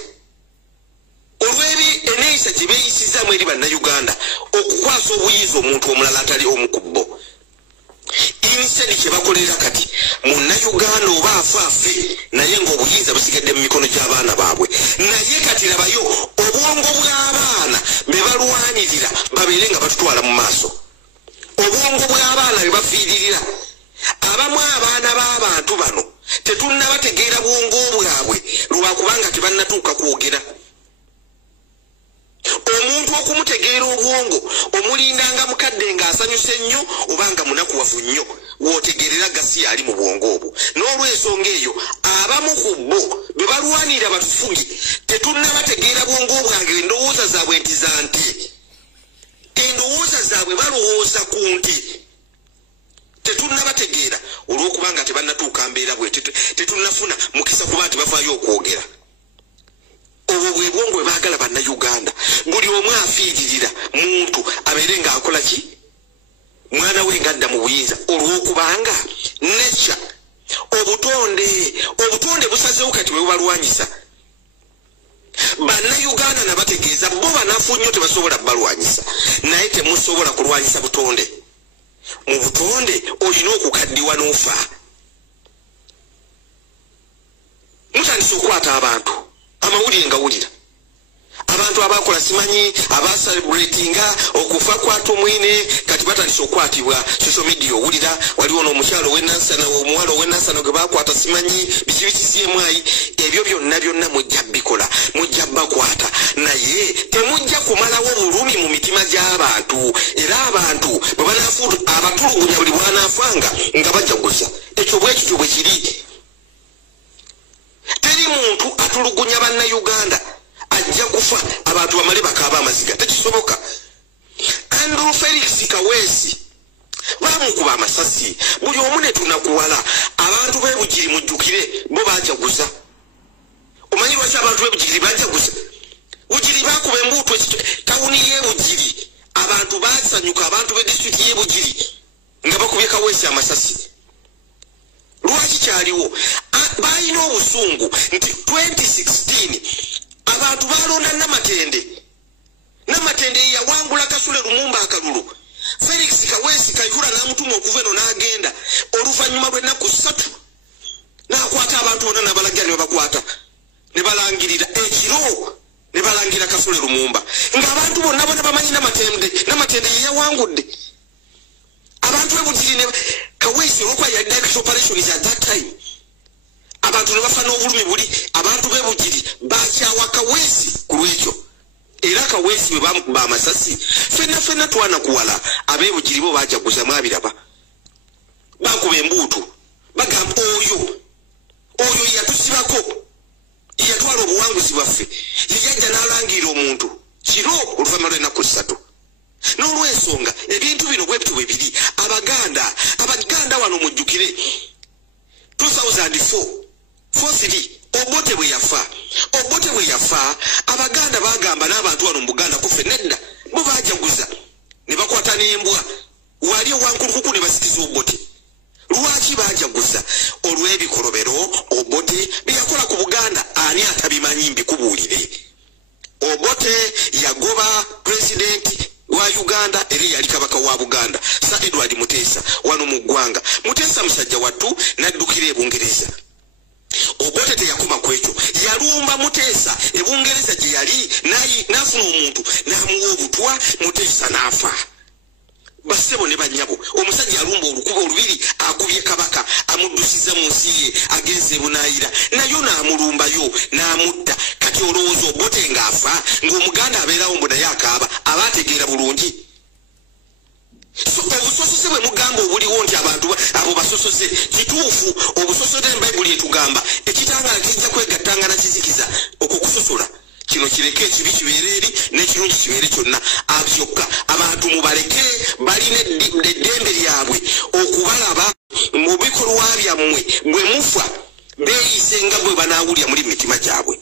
olwebi eneeyisa gye beeyisizaamu eri bannayuganda okukwasa obuyinza omuntu omulala atali omukubbo. Instead kye bakolera kati munnayuganda oba afaafe naye ng'obuyinza busigadde mu mikono gy'abaana baabwe. Naye kati labayo obwongo bw'abaana be balwanirira babeere nga batutwala mu maaso. Obwongo bw'abaana be bafiiririra. Abamu abaana b'abantu bano tetunnabategeera bwongo bwabwe lwakubanga tebannatuuka kwogera. Omuntu okumutegeera obwongo omulindanga mukadde ng'asanyuse nnyo obanga munakuwavu nnyo w'otegeerera gasi ali mu bwongo obwo. N'olw'ensonga eyo abamu ku bo be balwanira batufuge tetunnabategeera bwongo bwange. Endowooza zaabwe nti za nte. Endowooza zaabwe balowooza ku nte. Tetunnabategeera olw'okubanga tebannatuuka mbeera bwe tetunnafuna mukisa kuba nti bafaayo okwogera. Obwo bwe bwongo bwe baagala bannayuganda. Buli omu afiiririra muntu abeere ng'akola ki? Mwana we ng'adda mu buyinza olw'okubanga nature obutonde busazeewo kati bwe bubalwanyisa. Bannayuganda nabategeeza bo banafu nnyo tebasobola balwanyisa naye temusobola kulwanyisa butonde. Mu butonde olina okukaddiwa n'ofa. Mutandise okukwata abantu amawulire nga wulira. Abantu abakola simanyi abaselebratinga okufa kwa Tumwine kati batandise okukwatibwa social media owulira. Waliwo n'omukyalo ow'ennansana omuwala ow'ennansana gwe bakwata simanyi biki bikisiemwayi. Ebyo byonna mujja bikola mujja bakwata naye temujja kumalawo bulumi mu mitima gy'abantu. Era abantu bwe banaafuuta abatulugunya buli bwanaafanga nga bajaguza. Ekyo bwekityo bwe kiri. Teri muntu atulugunya bannayuganda ajja kufa abantu bamale bakaaba amaziga. Tekisoboka. Andrew Felix Kaweesi baamukuba amasasi buli omu ne tunakuwala. Abantu b'e Bugiri mujjukire bo baajaguza. Omanyi lwaki abantu b'e Bugiri baajaguza? Bugiri baakuba embuutu tawuni y'e Bugiri. Abantu baasanyuka abantu b'e disitulikiti y'e Bugiri nga bakubye Kaweesi amasasi. Lwaki kyaliwo? Baalina obusungu nti 2016 abantu balonda Namatende yawangula Kasule Lumumba akalulu. Felix Kaweesi Kayihura n'amutuma okuva eno n'agenda. Oluvannyuma lw'ennaku 3 n'akwata abantu bonna n'abalagira ne bakwata ne balangirira ekiro ne balangira Kasule Lumumba ng'abantu bonna bamanyi Namatende ye yawangudde. Abantu b'e Bugiri ne Kaweesi olwokuba yali direct operations at that time. Abantu ne bafa n'obulumi buli. Abantu b'e Bugiri bakyawa Kaweesi ku lwekyo. Era Kaweesi bwe bamukuba amasasi ffenna twanakuwala ab'e Bugiri bo baajaguza mwabiraba. Bakuba embuutu bagamba oyo yatusibako yatwala obuwanguzi bwaffe yajja n'alangirira omuntu kiro oluvannyuma lw'ennaku 3. N'olw'ensonga ebintu bino bwe bityo bwe biri. Abaganda wano mujjukire 2004 Obote bwe yafa Abaganda bagamba n'abantu wano mu Buganda kufe nedda bo baajaguza ne bakwata n'embwa wali owankulukuku ne basikiza Obote. Lwaki baajaguza? Olw'ebikolobero Obote bye yakola ku Buganda ani atabimanyi mbikubuulire. Obote yagoba president wa Uganda eri yali kabaka wa Buganda Sir Edward Muteesa wano mu ggwanga. Muteesa musajja wattu n'addukira e Bungereza. Obote teyakoma kwekyo yalumba Muteesa e Bungereza gye yali n'afuna omuntu n'amuwa obutwa Muteesa n'afa. Basebo ne bannyabo omusajja alumba olukuba olubiri akubye kabaka amuddusiza mu nsi ye agenze bunaayira nayo n'amulumbayo n'amutta. Kati olowooza Obote ng'afa ng'Omuganda abeerawo mbu naye akaaba aba ategeera bulungi. So obusosose bwe mugamba obuliwo nti abantu abo basosose kituufu. Obusosose Bayibuli etugamba ekitangala kijja kwegattanga na kizikiza okukusosola. Kino kireke ekibi kibeere eri n'ekirungi kibeere kyonna. Abyokka abantu mubaleke balina eddembe lyabwe okubalaba mu bikolwa byammwe bwe mufa beeyise nga bwe banaawulya muri mitima gyabwe.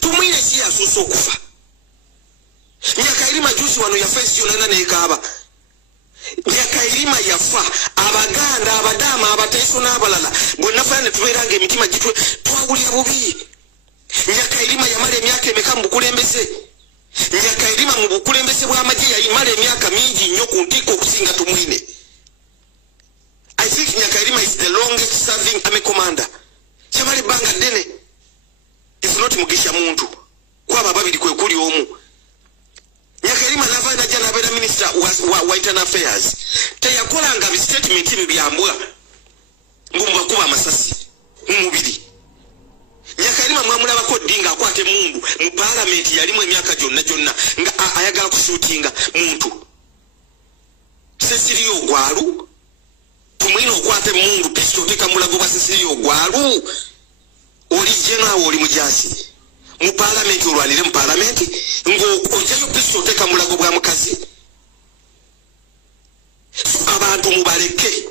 Tumwine si yasoosa okufa. Nyakairima jusi wano yafa ensi yonna n'ekaaba. Nyakairima yafa. Abaganda Abadaama Abateeso n'abalala bonna fana ne tubeera ng'emitima gitwe twawulira bubi. Nyakairima yamala emyaka emeka mu bukulembeze. Nyakairima mu bukulembeze bw'amagye yayimala emyaka mingi nnyo ku ntikko okusinga Tumwine. I think Nyakairima is the longest serving army commander. Yamala ebbanga ddene. If not Mugisha muntu. Kwaba babiri kwe kuli omu. Nyakairima nava najja n'abeera minister wa internal affairs. Teyakolanga statement ebyo byambwa. Ngumba kuba amasasi mu mubiri. Nyakairima mwamulabako Dinga akwate mundu mu parliament yalimu emyaka gyonna nga ayagala kushootinga muntu. Cecilio Gwalu Tumwine okwate mundu pisto teka mulago ba Cecilio Gwalu oli general oli mujasi mu parliament olwanire mu parliament ngo ojayo pisto teka mulago bwa mukazi. Abantu mubaleke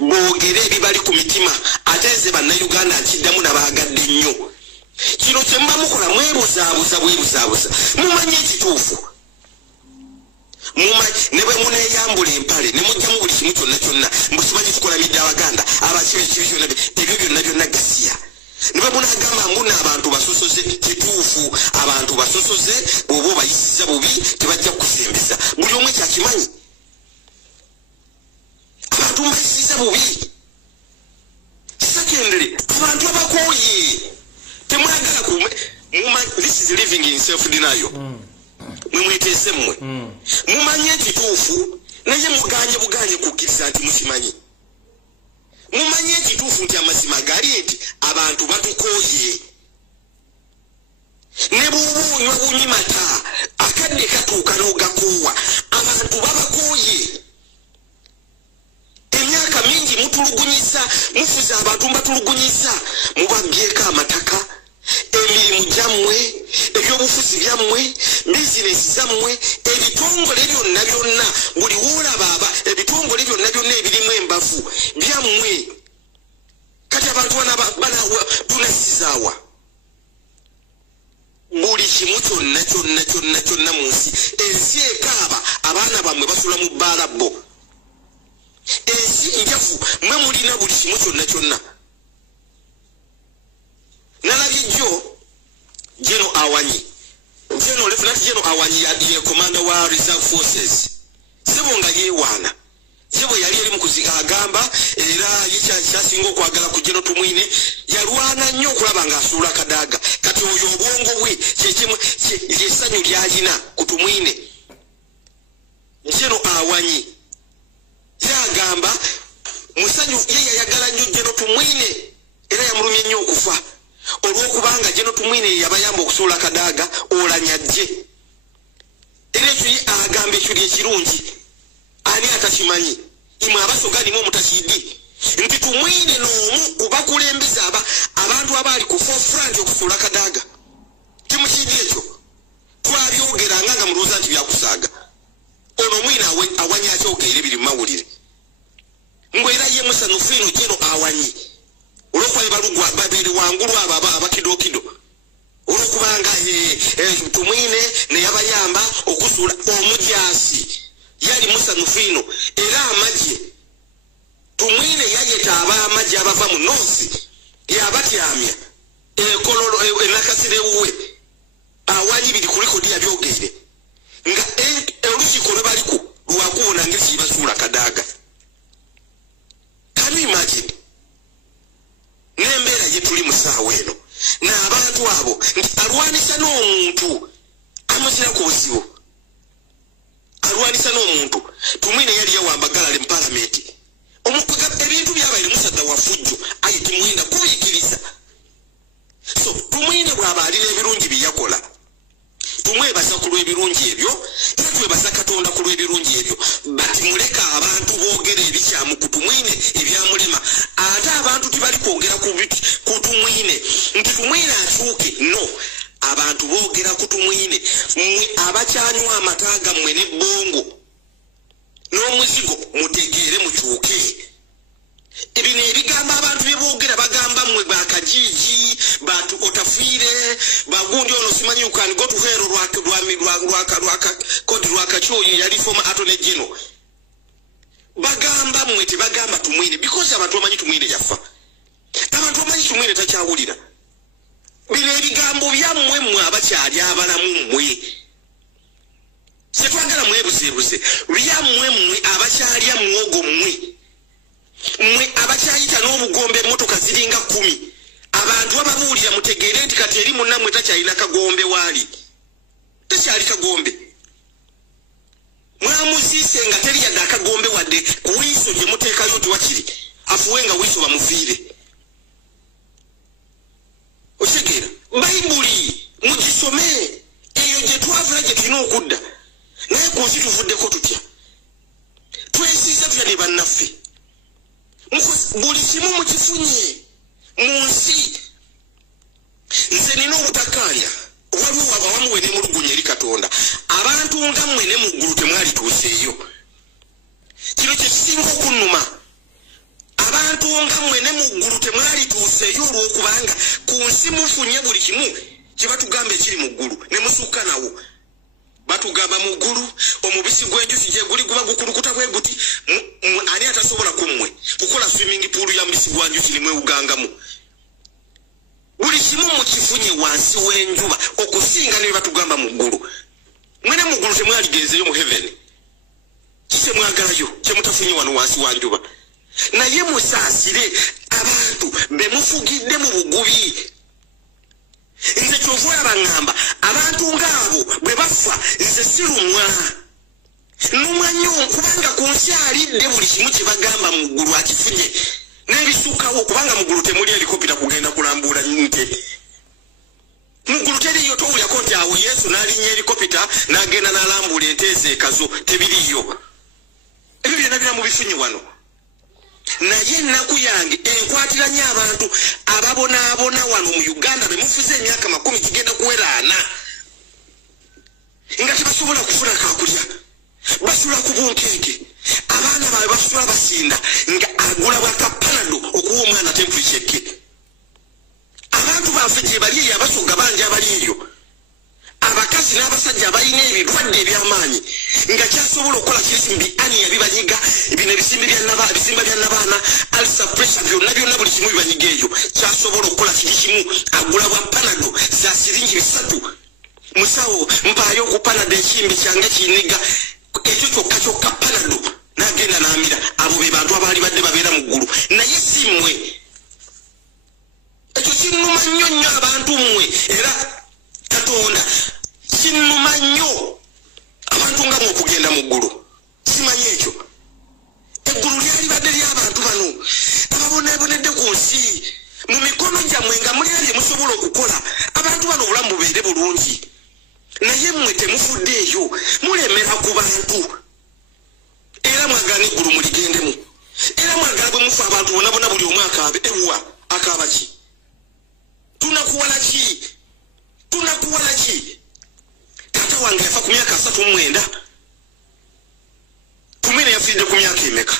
boogere ebibali ku mitima ateze bannayuganda nkiddamu n'abaagadde nnyo. Kino kye mba mukola mwebuzaabuza mumanye ekituufu. Ne bwe muneeyambula empale ne mujjamu buli kimu kyonna mbusimanyi tukolamidde Abaganda abakiba ekibi byonna ebyo byonna gasiya. Ne bwe munaagamba mbuna abantu basosoze kituufu abantu basosoze bw'oba obayisiza bubi tebajja kusembeza. Buli omu ekyakimanyi. Abantu mbasiza bubi. Secondly, abantu abakooye temwagala kume. This is living in self-denial. Mumwetese mmwe. Mumanye ekituufu naye muganye kukkiriza nti mukimanyi. Mumanye ekituufu nti amazima gali nti abantu batukooye. Ne bw'oba onywa bunyimata akadde katuuka n'ogakoowa abantu babakooye. Emyaka mingi mutulugunyisa mufuza abantu mbatulugunyisa mubabyeko amataka emirimu gyammwe ebyobufuzi byammwe bizinesi zammwe ebitongole byonna buli woolaba ebitongole byonna ebirimu embavu byammwe. Kati abantu banawa tunasizaawa buli kimu kyonna mu nsi. Ensi ekaaba abaana bammwe basula mu bbalabbo. Ensi njafu mwe mulina buli kimu kyonna. Nalabye General Awanyi. Lieutenant General Awanyi ye commander wa reserve forces. Sebo nga yeewaana. Sebo yali eri mu kuziga agamba era kyasinga okwagala ku General Tumwine yalwana nnyo okulaba ng'asuula Kadaga. Kati oyo obwongo bwe lyessanyu lyalina ku Tumwine. General Awanyi yagamba musanyu ye yayagala nnyo General Tumwine era yamulumye nnyo okufa olw'okubanga General Tumwine yabayamba okusuula Kadaga olanyajje. Era ekyo agamba ekyo lyekirungi ani atakimanyi imwe abasoga nimu omutakiddi nti Tumwine n'omu kubakulembeza abantu abaali ku forefront okusuula Kadaga. Timukiddi ekyo twabyogeranga nga mulowooza nti byakusaaga. Ono Mwine Awanyi akyogera ebiri mu mawulire. Ngwera ye musanufu ino General Awanyi olw'okuba balugwa babiri wangulu abakidokido olw'okubanga Tumwine ne yabayamba okusuula omujasi yali musanufu ino era amagye Tumwine yayeta ab'amagye abava mu North yabatyamya ekololo enakasirewuwe Awanyi biri ku likodi yabyogere nga olukiiko lwe baliku lwakuwona ngeri kibasuula Kadaga. Can you imagine? N'embeera gye tuli mu ssaawa eno n'abantu abo nti alwanisa n'omuntu amuzira ku buzibu. Alwanisa n'omuntu Tumwine yali yawambagalale mu palamenti ebintu byabaire musadda wa fujjo aye timwenda kubiikiriza. So Tumwine bw'aba alina ebirungi bye yakola tumwebaza ku lw'ebirungi ebyo era twebaza Katonda ku lw'ebirungi ebyo. Bati muleka abantu boogera ebikyamu ku Tumwine ebyamulema ate abantu tibali kwogera ku Tumwine nti Tumwine akyuke. No, abantu boogera ku Tumwine mmwe abakyanywa amata gammwe n'ebbongo n'omuzigo mutegeere mukyuke. Ebino ebigamba abantu bye boogera bagamba mmwe bakajiji batu otafiire bagundi ono simanyi you can go to hell kodi lwakachoyo yali former attorney general. Bagamba mmwe tebagamba Tumwine because abantu bamanyi Tumwine yafa. Abantu bamanyi Tumwine takyawulira. bino ebigambo byammwe mmwe abakyali abalamu mmwe setwagala mwebuzeebuze byammwe mmwe abakyalya muwogo mmwe abakyayita n'obugombe emmotoka ziringa 10 abantu ababuulira mutegeere nti kati eri munnammwe takyalina kagombe waali takyali kagombe mwamuziise nga teri yadde akagombe wadde ku wiiso gye muteekayo tiwakiri afuwe nga wiiso bamufiire otegeera bayibuli mugisome eyo gye twavula gye tulina okudda naye ku nsi tuvuddeko tutya twesiiza tutya ne bannaffe buli kimu mukifunye mu nsi nze nina obutakkaanya waliwo abawamu we ne mulugunya eri Katonda abantu nga mmwe ne mu ggulu temwalituuseeyo kino kye kisinga okunnuma abantu nga mmwe ne mu ggulu temwalituuseeyo olw'okubanga ku nsi mufunye buli kimu kye batugamba ekiri mu ggulu ne musukka nawo batugamba mu ggulu omubisi gw'enjuki gye guli guba gukulukuta bwe guti ani atasobola ku mmwe kukola swimming pool ya mubisi gwa njuki ne mwewugangamu buli kimu mukifunye wansi w'enjuba okusinga ne batugamba mu ggulu mwene mu ggulu temwaligenzeyo mu heaven kise mwagalayo kye mutafunye wano wansi wa njuba naye musaasire abantu be mufugidde mu bugubi nze kyova yabaŋŋamba abantu ng'abo bwe bafa nze sirumwa nnumwa nnyo kubanga ku nsi alidde buli kimu kye bagamba mu ggulu akifunye n'ebisukkawo kubanga mu ggulu temuli helikopita kugenda kulambuula nte mu ggulu teriyo towulyako nti awo Yesu n'alinnya helikopita n'agenda n'alambuula ente ezeekazo tebiriyo ebyo byonna bira mu bifunye wano naye ennaku yange enkwatiranye abantu ababonaabona wano mu Uganda be mufuze emyaka 10 kigenda kuwera 4 nga tebasobola kufuna kakulya basula ku bunkeeke abaana baabwe basula basinda nga agula bwakapanado okuwa omwana tempurikyeke abantu baffe gye bali eyo abasoga bangi abali eyo abakazi n'abasajja abalina ebirwadde eby'amaanyi nga kyasobola okukola kirisimbi aniya bibanyiga bino ebisimba bya nabaana alsa pressure byonna buli kimu bibanyiga eyo kyasobola okukola kiri kimu agula bwa panado za siringi 3 musawo mpaayo ku panado ekimbi kyange kiyiniga ekyo kyokka panado n'agenda n'amira abo be bantu abaali badde babeera mu ggulu naye si mmwe ekyo kinnuma nnyo abantu mmwe era Katonda kinnuma nnyo abantu nga mmwe okugenda mu ggulu simanyi ekyo eggulu lyali badde ly'abantu bano ababoneebonedde ku nsi mu mikono gyammwe nga mulina bye musobola okukola abantu bano obulamu bubeere bulungi naye mmwe temufuddeeyo mulemera ku bantu era mwagala n'eggulu muligendemu era mwagala bwe mufa abantu bonna buli omu akaabe ewa akaaba ki tunakuwala ki taata wange yafa ku myaka 39 tumwine yafiiridde ku myaka emeka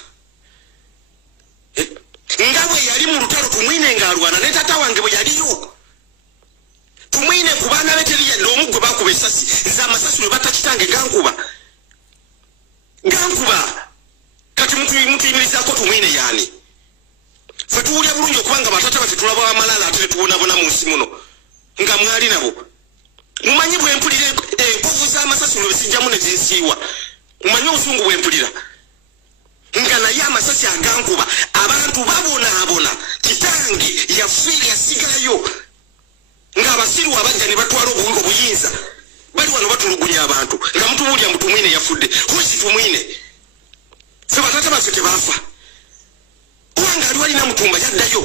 nga bwe yali mu lutalo tumwine ng'alwana ne taata wange bwe yaliyo tumwine ku baana be teri yadde omu gwe baakuba essasi nze amasasi lwe batta kitange gankuba kati mutuyimirizaako tumwine yaani ffe tuwulya bulungi okubanga batata baffe tulaba amalala ate ne tuwonabona mu nsi muno nga mwali nabo mumanyi bwe mpulira enkovu z'amasasi lwe sijjamu ne zinsiiwa mumanyi obusungu bwe mpulira nga naye amasasi agankuba abantu babonaabona kitange yafiira yasigalayo ng'abasiru abajja ne batwala obuyinza bali wano batulugunya abantu nga mutubuulya mutumwine yafudde hosi tumwine ffe batata baffe tebaafa kubanga ali walina mutumba yaddayo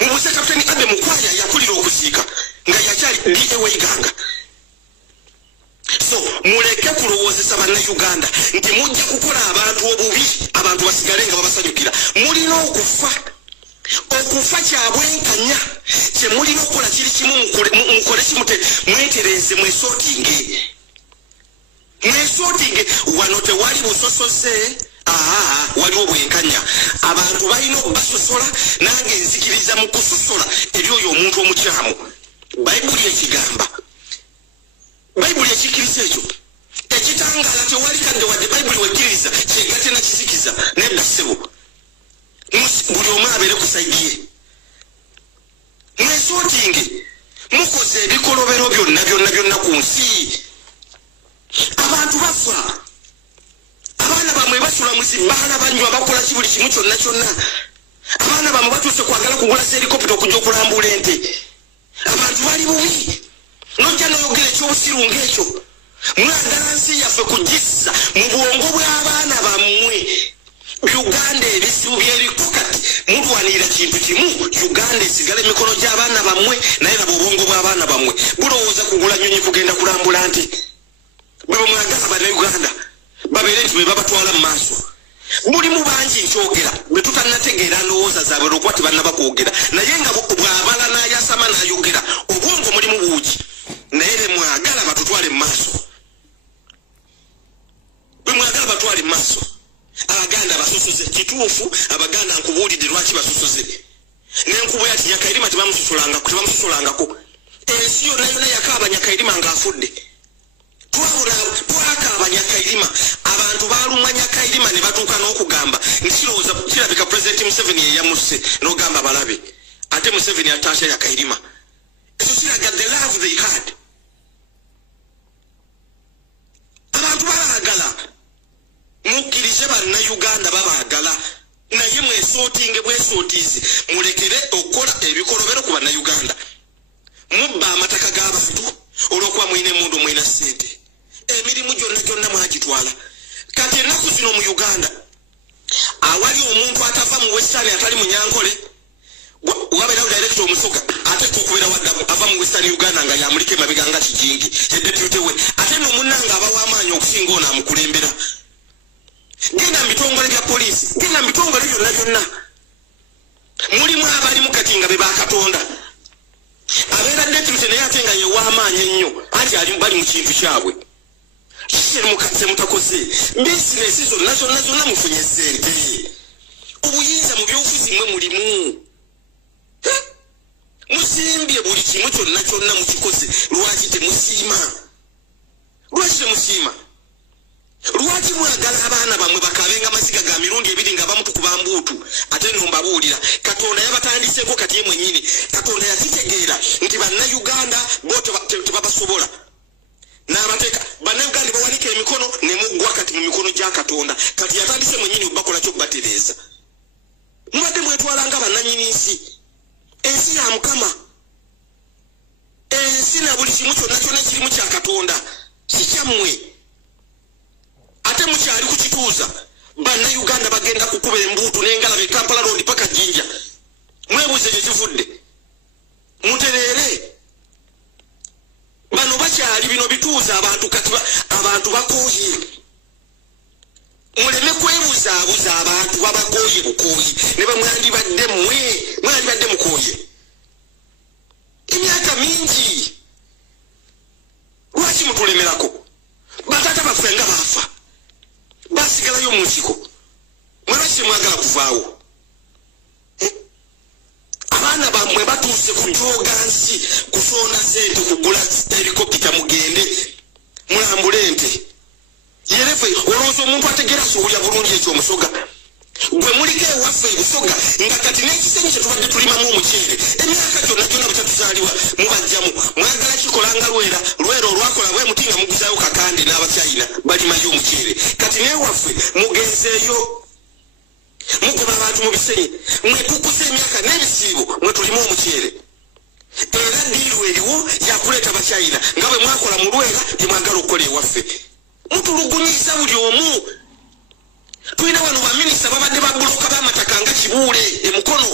mubuze kapitani Abe Mukwaya yakulira okusiika nga yakyali DA so muleke kulowoozesa bannayuganda nti mujja kukola abantu obubi abantu basigale nga babasanyukira mulina okufa kyabwenkanya kye mulina okukola kiri kimu mukole kimute mwetereze mwesootinge wano tewali busosoze waliwo bwenkanya abantu balina okubasosola nange nzikiriza mu kusosola eri oyo omuntu omukyamu bayibuli ekigamba bayibuli ekikiriza ekyo ekitangaala tewali kadde wadde bayibuli wekkiriza kyegatte nakisikiza nedda ssebo buli omu abeere ku sayidi ye mwesootinge abantu bafa abaana bamwe basula mu zibbala banywa bakola kibuli kimu kyonna kyonna abaana bamwe batuuse kwagala kugula helikopita okujja okulambula ente abantu bali bubi nojja noyogera ekyobusiru ng'ekyo mwagala nsi yaffe kugissa mu bwongo bw'abaana bammwe Uganda ebisibu byeriko kati mulwanira kintu kimu Uganda esigala emikono gy'abaana bammwe naye nabo obwongo bw'abaana bammwe bulowooza kugula nnyonyi kugenda kulambula nti bwe mwagala Bannayuganda babeere nti bwe babatwala mu maaso buli mu bangi nkyogera bwe tutannategeera ndowooza zaabwe lwokuba tebannaba kwogera naye nga bw'abala n'ayasama n'ayogera obwongo mulimu buugi naye be mwagala batutwale mu maaso bwe mwagala batwale mu maaso Abaganda basosoze kituufu Abaganda nkubuulidde lwaki basosoze n'enkubo ya Nyakairima tebamusosolangako ensi yonna yakaaba Nyakairima ng'afudde twakaaba Nyakairima abantu baalumwa Nyakairima ne batuuka n'okugamba nkirowooza kirabika Pulezidenti Museveni yeyamusse n'ogamba balabe ate Museveni ataasha Nyakairima ekyo kiraga the love they had abantu babaagala mukkirize Bannayuganda babaagala naye mwesootinge bwesootiizi mulekere okukola ebikolobero ku Bannayuganda mubba amataka g'abantu olw'okuba mwine emmundu mwina ssente emirimu gyonna mwagitwala kati ennaku zino mu Uganda awali omuntu atava mu Western atali mu Nyankole wabeerawo director omusoka ate okubeera waddamu ava mu Western Uganda nga yamulika emabega nga Kijingi yeddepute we ate n'omunnanga aba w'amaanyi okusinga ono amukulembera genda mu bitongole bya poliisi genda mu bitongole byonna mulimu abalimu kati nga be bakatonda abeera depute naye ate nga ye w'amaanyi ennyo anti bali mu kintu kyabwe kikiri mutakoze bizinesi zonna mufunye ssente obuyinza mu byobufuzi mwe mulimu musimbye buli kimu kyonna mukikoze lwaki temusiima lwaki mwagala abaana bamwe bakabenga amaziga ga mirundi ebiri nga bamu tukuba mbuutu ate no mbabuulira Katonda yabatandiseeko kati ye mwennyini Katonda yakitegeera nti Bannayuganda bo tebabasobola n'abateeka Bannayuganda bawanika emikono ne muggwa kati mu mikono gya Katonda kati yatandise mwennyini obakola kyo kubatereeza mubadde mwetwalanga bannannyini nsi ensi ya Mukama ensi na buli kimu kyonna kirimu kya Katonda si kyammwe ate mukyali kukituuza Bannayuganda bagenda kukuba embuutu n'engalabe Kampala Road paka Jinja mwebuuze gye kivudde mutereere bano bakyali bino bituuza abantu kati abantu bakooye muleme kwebuzaabuza abantu babakooye bukooyi ne mwandibadde mukooye emyaka mingi lwaki mutulemerako batata baffe nga baafa basigalayo mu nsiko mwebakire mwagala kuvaawo abaana bammwe batuuse kujooga nsi kusoona sente kugula helikopita mugende mulambule ente yerefe olowooza omuntu ategeera asobolya bulungi ekyomusoga gwe muliko ewaffe ebusoga nga kati n'ekisenyi kye tubadde tulimamu omuceere emyaka gyonna bwetatuzaalibwa mubajjamu mwagala kikolanga lwera olwakola bwe muti nga muguzaayo kakande n'Abacyayina balimayo omuceere kati n'ewaffe mugenzeeyo mugoba abantu mu bisenyi mwetukuza emyaka n'ebisiibo mwe tulimu omuceere era diiru eriwo yakuleeta Abacyayina nga bwe mwakola mu lwera temwagala okukola ewaffe mutulugunyisa buli omu tulina wano baminisita babadde babuloka b'amataka nga Kibuule emukono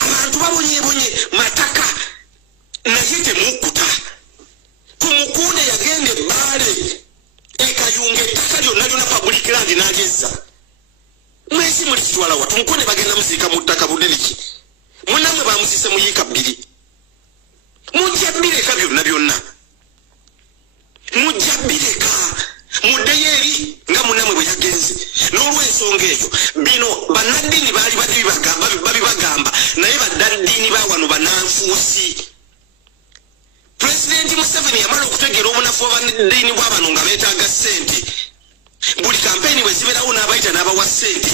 abantu babonyebonye mataka naye temukkuta tumukunde yagenda ebbaale ekayunga ettaka lyonna public land n'agezza mwesi muli kitwala wa tumukunde bagenda muziika mu ttaka buneneki munnamwe bamuziise mu yiika 2 mujja bireka byonna mujja bireka muddeyo eri nga munnamwe bwe yagenze n'olw'ensonga eyo bino bannaddiini baali babibagamba naye baddaddiini ba wano bannanfuusi Pulezidenti Museveni yamala okutegeera obunafu bw'abannaddiini bwa bano nga beetaaga ssente buli kampeyini bwe zibeerawo n'abayita n'abawa ssente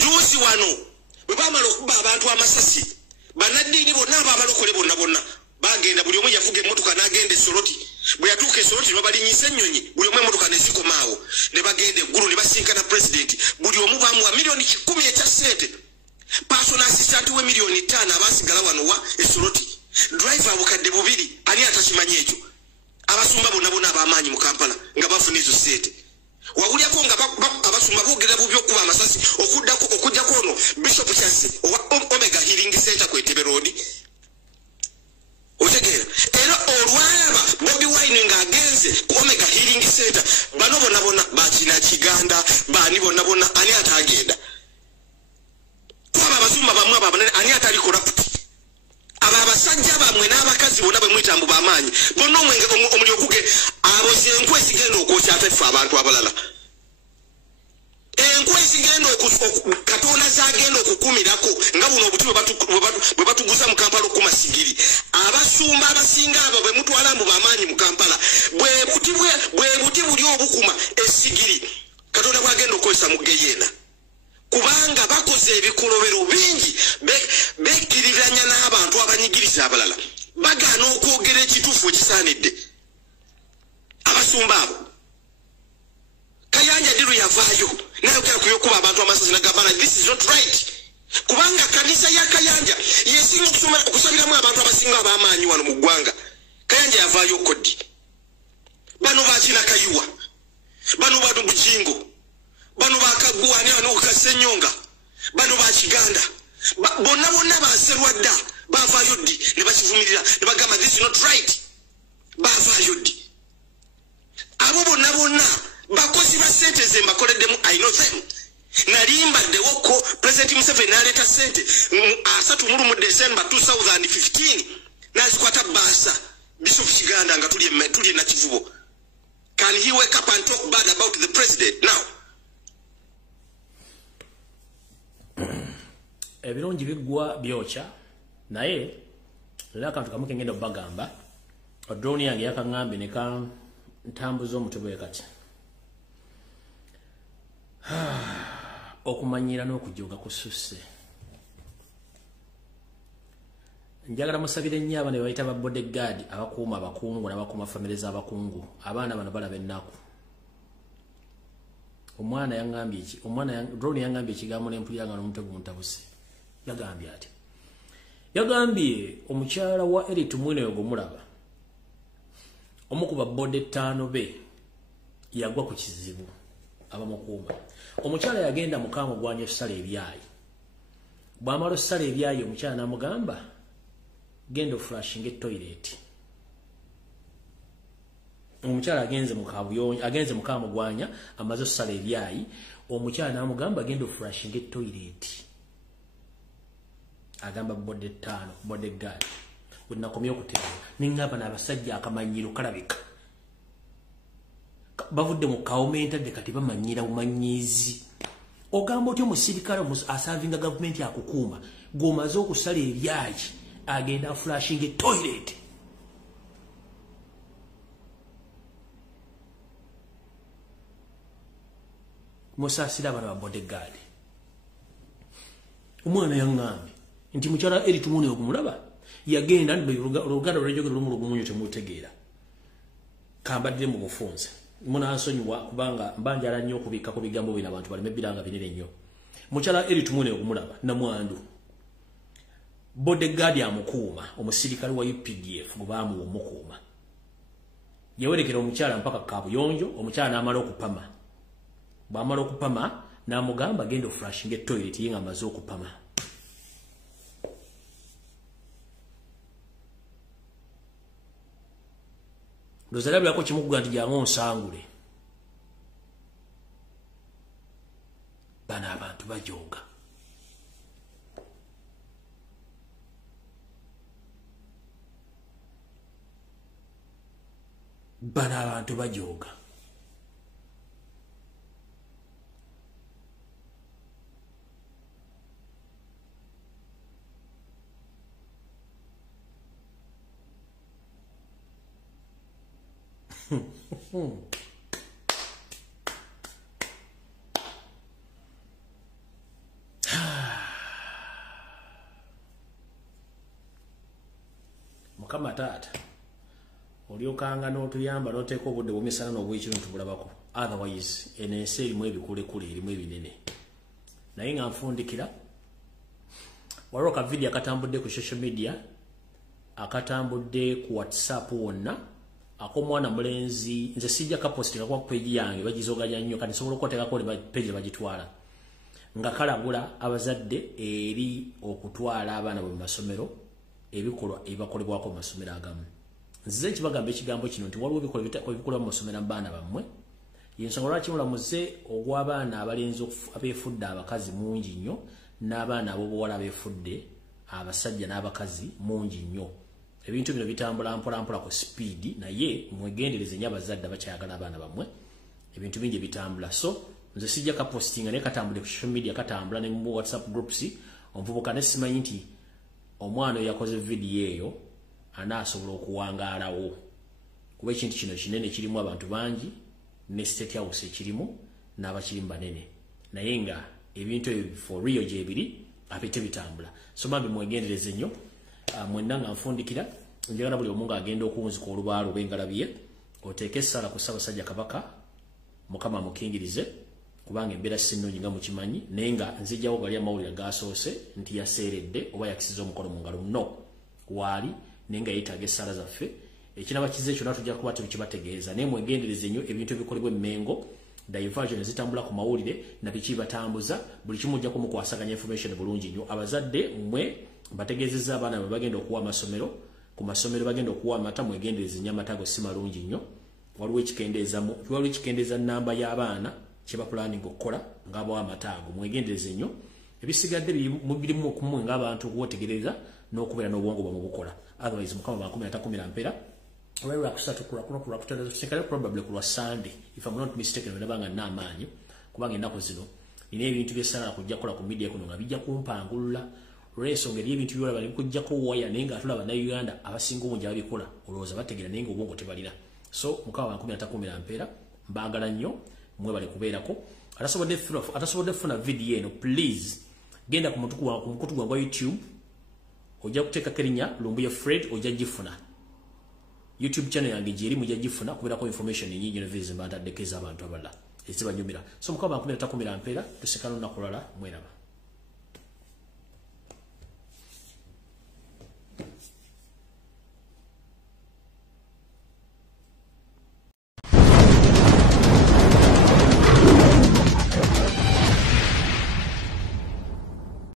juuzi wano bwe baamala okuba abantu amasasi bannaddiini bonna ab'abalokole bonna bagenda buli omu yavuga emmotoka n'agenda Soroti bwe yatuuka Soroti babalinyisa ennyonyi buli omu emmotoka ne zikomaawo ne bagenda eggulu ne basinkana president buli omu bamuwa milioni 10 ekya ssente personal assistant we milioni 5 abasigala wano wa Soroti driver abukadde bubiri ani atakimanyi ekyo abasumba bonna ab'amaanyi mu Kampala nga bafuna ezo ssente wawulyako nga abasumba boogera bubi okuba amasasi okujjako ono Bishop Kyazze owa Omega Healing Center ku Entebbe Road otegeera era olwalaba Bobi Wine ng'agenze ku Omega Healing Center bano bonna bakina Kiganda bani bonna ani atagenda kuba abasumba bamwe abanene ani atali corrupt abasajja bamwe n'abakazi bonna bwe mwitambu b'amaanyi bonna omulyo okuge abo zenkwe zigenda okwokya ataffe abantu abalala enkwe zigenda Katonda zagenda okukumirako nga buno obuti bwe batuguza mu Kampala okuma sigiri abasumba abasinga abo bwe mutwala mu b'amaanyi mu Kampala bwe buti buli obukuma esigiri Katonda bwagenda okukozesa mu Geyeena kubanga bakoze ebikolobero bingi bekkiriranya n'abantu abanyigiriza abalala bagaana okwogera ekituufu ekisaanidde abasumba abo Kayanja Diru yavaayo n'ayogera ku by'okuba abantu amasasi n'agamba this is not right kubanga kanisa ya Kayanja yesinga okusabiramu abantu abasinga ab'amaanyi wano mu ggwanga Kayanja yavaayo kodi bano bakina Kayiwa bano bano Bujingo bano bakagwa ne bano Kasenyonga bano ba Kiganda bonna baserwa dda bavaayo ddi ne bakivumirira ne bagamba this is not right bavaayo ddi abo bonna bakozi ba ssente ze mbakoleddemu I know them nalimbaddewo ko President Museveni n'aleeta ssente 3 December 2015 n'azikwata Baasa Bishop Kiganda nga tuli na Kivubo. Can he wake up and talk bad about the president now? Ebirungi bigwa byokya naye laka tukamuke ngendo bagamba drone yange yakangambe neka ntambuzo omutwe kati okumanyira n'okujoga kususse njagala musabire nnyo abana be bayita ba bodyguard abakuuma abakungu n'abakuuma family z'abakungu abaana bano balaba ennaku omwana yangambye iki drone yangambye ekigambo n'empulira n'omutwe guntabuse yagambye ati yagambye omukyala wa Eritu Mwine ogumulaba omukuba bode 5 be yagwa ku kizibu abamukuuma omukyala yagenda mukamo gwanya ssala ebyayi bwamalo ssala ebyayi omukyala namugamba gendo flashing toilet omukyala agenze mukamo gwanya amazo ssala ebyayi omukyala namugamba gendo flashing toilet agamba bode 5 bodyguard unakomye okutera ningaba n'abasajja akamanyiro kalabika bavudde mu kaomenta de kati bamanyira umanyizi ogamba otyo musirikale asavinga government yakukuuma gomaze okusala ebyayi agenda flashing toilet musasira abana ba bodyguard omwana yangambe nti mukyala Eritu Mwine ogumulaba yagenda oluganda olwejogera olumumunyo temutegeera kambadde mu bufunze munansonyiwa kubanga mbanjala nnyo okubikako bigambo bino abantu baleme biranga binene nnyo mukyala Eritu Mwine ogumulaba namwandu bodyguard amukuuma omusirikale wa UPDF gubamu omukuuma yawerekera omukyala mpaka kabuyonjo omukyala n'amala okupama bw'amala okupama n'amugamba genda flashing toilet yenga amaze okupama Lozalabu yako chimukuga nti jango nsangule bana abantu bajoga bana abantu bajoga Mukama taata olyokanga n'otuyamba n'oteeka obudde bw'emisana n'obw'ekiro ntubulabako. Otherwise enensi erimu ebikulekule erimu ebinene. Naye nga nfundikira waliwo ka video akatambudde ku social media akatambudde ku WhatsApp wonna akomwana mulenzi nze sijja kapostinga kwa page yange bagizoganya nnyo kati sobola okuteekako ne page bagitwala nga kalagula abazadde eri okutwala abaana mu masomero ebikolwa ebikolebwako mu masomero agamu. Nze kibagamba ekigambo kino nti waliwo ebikolwa mu masomero abaana bammwe yensonga lwaki mulamuze ogw'abaana abalenzi abeefudde abakazi mungi nnyo n'abaana ab'obuwala abeefudde abasajja n'abakazi mungi nnyo. Ebintu bino bitambula mpola ku speed naye mwegendereze nnyo abazadde abakyayagala abaana bammwe ebintu bingi bitambula. So nze sijja kapostinga naye katambule ku social media katambula ne mu WhatsApp groups omuvubuka ne simanyi nti omwana oyo yakoze video eyo anaasobola okuwangaalawo kuba ekintu kino kinene kirimu abantu bangi ne state house ekirimu n'abakirimu banene naye nga ebintu ebyo for real gye biri abite bitambula. So mambi mwegendereze nnyo mwenna nga nfundikira njagala buli omu ng'agenda okunzika olubaalo bw'engalabye oteeke essala ku Ssaabasajja Kabaka Mukama mukingirize kubanga embeera sinnungi nga mukimanyi naye nga nzijjawo gali amawulire gasoose nti yaseeredde oba yakisiza omukono mu ngalo no waali naye nga yeetaaga essala zaffe ekiraba kize kyonna tujja kuba tukibategeeza naye mwegendereze nnyo ebintu ebikolebwa emmengo diversion ezitambula ku mawulire na biki batambuza buli kimu ojja kumukwasaganya information bulungi nnyo. Abazadde mmwe mbategeezezza abaana bwe bagenda okuwa amasomero ku masomero bagenda okuwa amata mwegendereze nnyo amata go si malungi nnyo. Waliwo ekikendeeza nnamba y'abaana kye bapulaninga okukola ng'abawa amata ago mwegendereze nnyo. Ebisigadde birimu okumwe ng'abantu okubotegereza n'okubeera n'obwongo bwe mubukola. Otherwise Mukama bankumi atakumira mpeera olwaliro akusatu kutandikira probably ku lwa Sunday if I'm not mistaken wenabanga n'amaanyi kubanga ennaku zino nina ebintu by'essala kujja kukola ku media kuno nga bijja kumpangulula olw'ensonga eri ebintu byolaba ne bikujjako waya naye nga tulaba Uganda abasinga obungi ababikola olowooza bategeera naye nga obwongo tebalina. So Mukama bankumi atakumira mpeera mbaagala nnyo mwebale kubeerako. Atasobodde funa video eno please genda ku mukutu gwange wa YouTube ojja kuteekako erinnya Lumbuye Fred ojja gifuna. YouTube channel yange jiri mujja gifuna kubeerako information nyingi ne vizi mbataddeko ez'abantu abalala ezibanyumira. So Mukama bankumi atakumira mpeera tusekana olunaku lulala mweraba.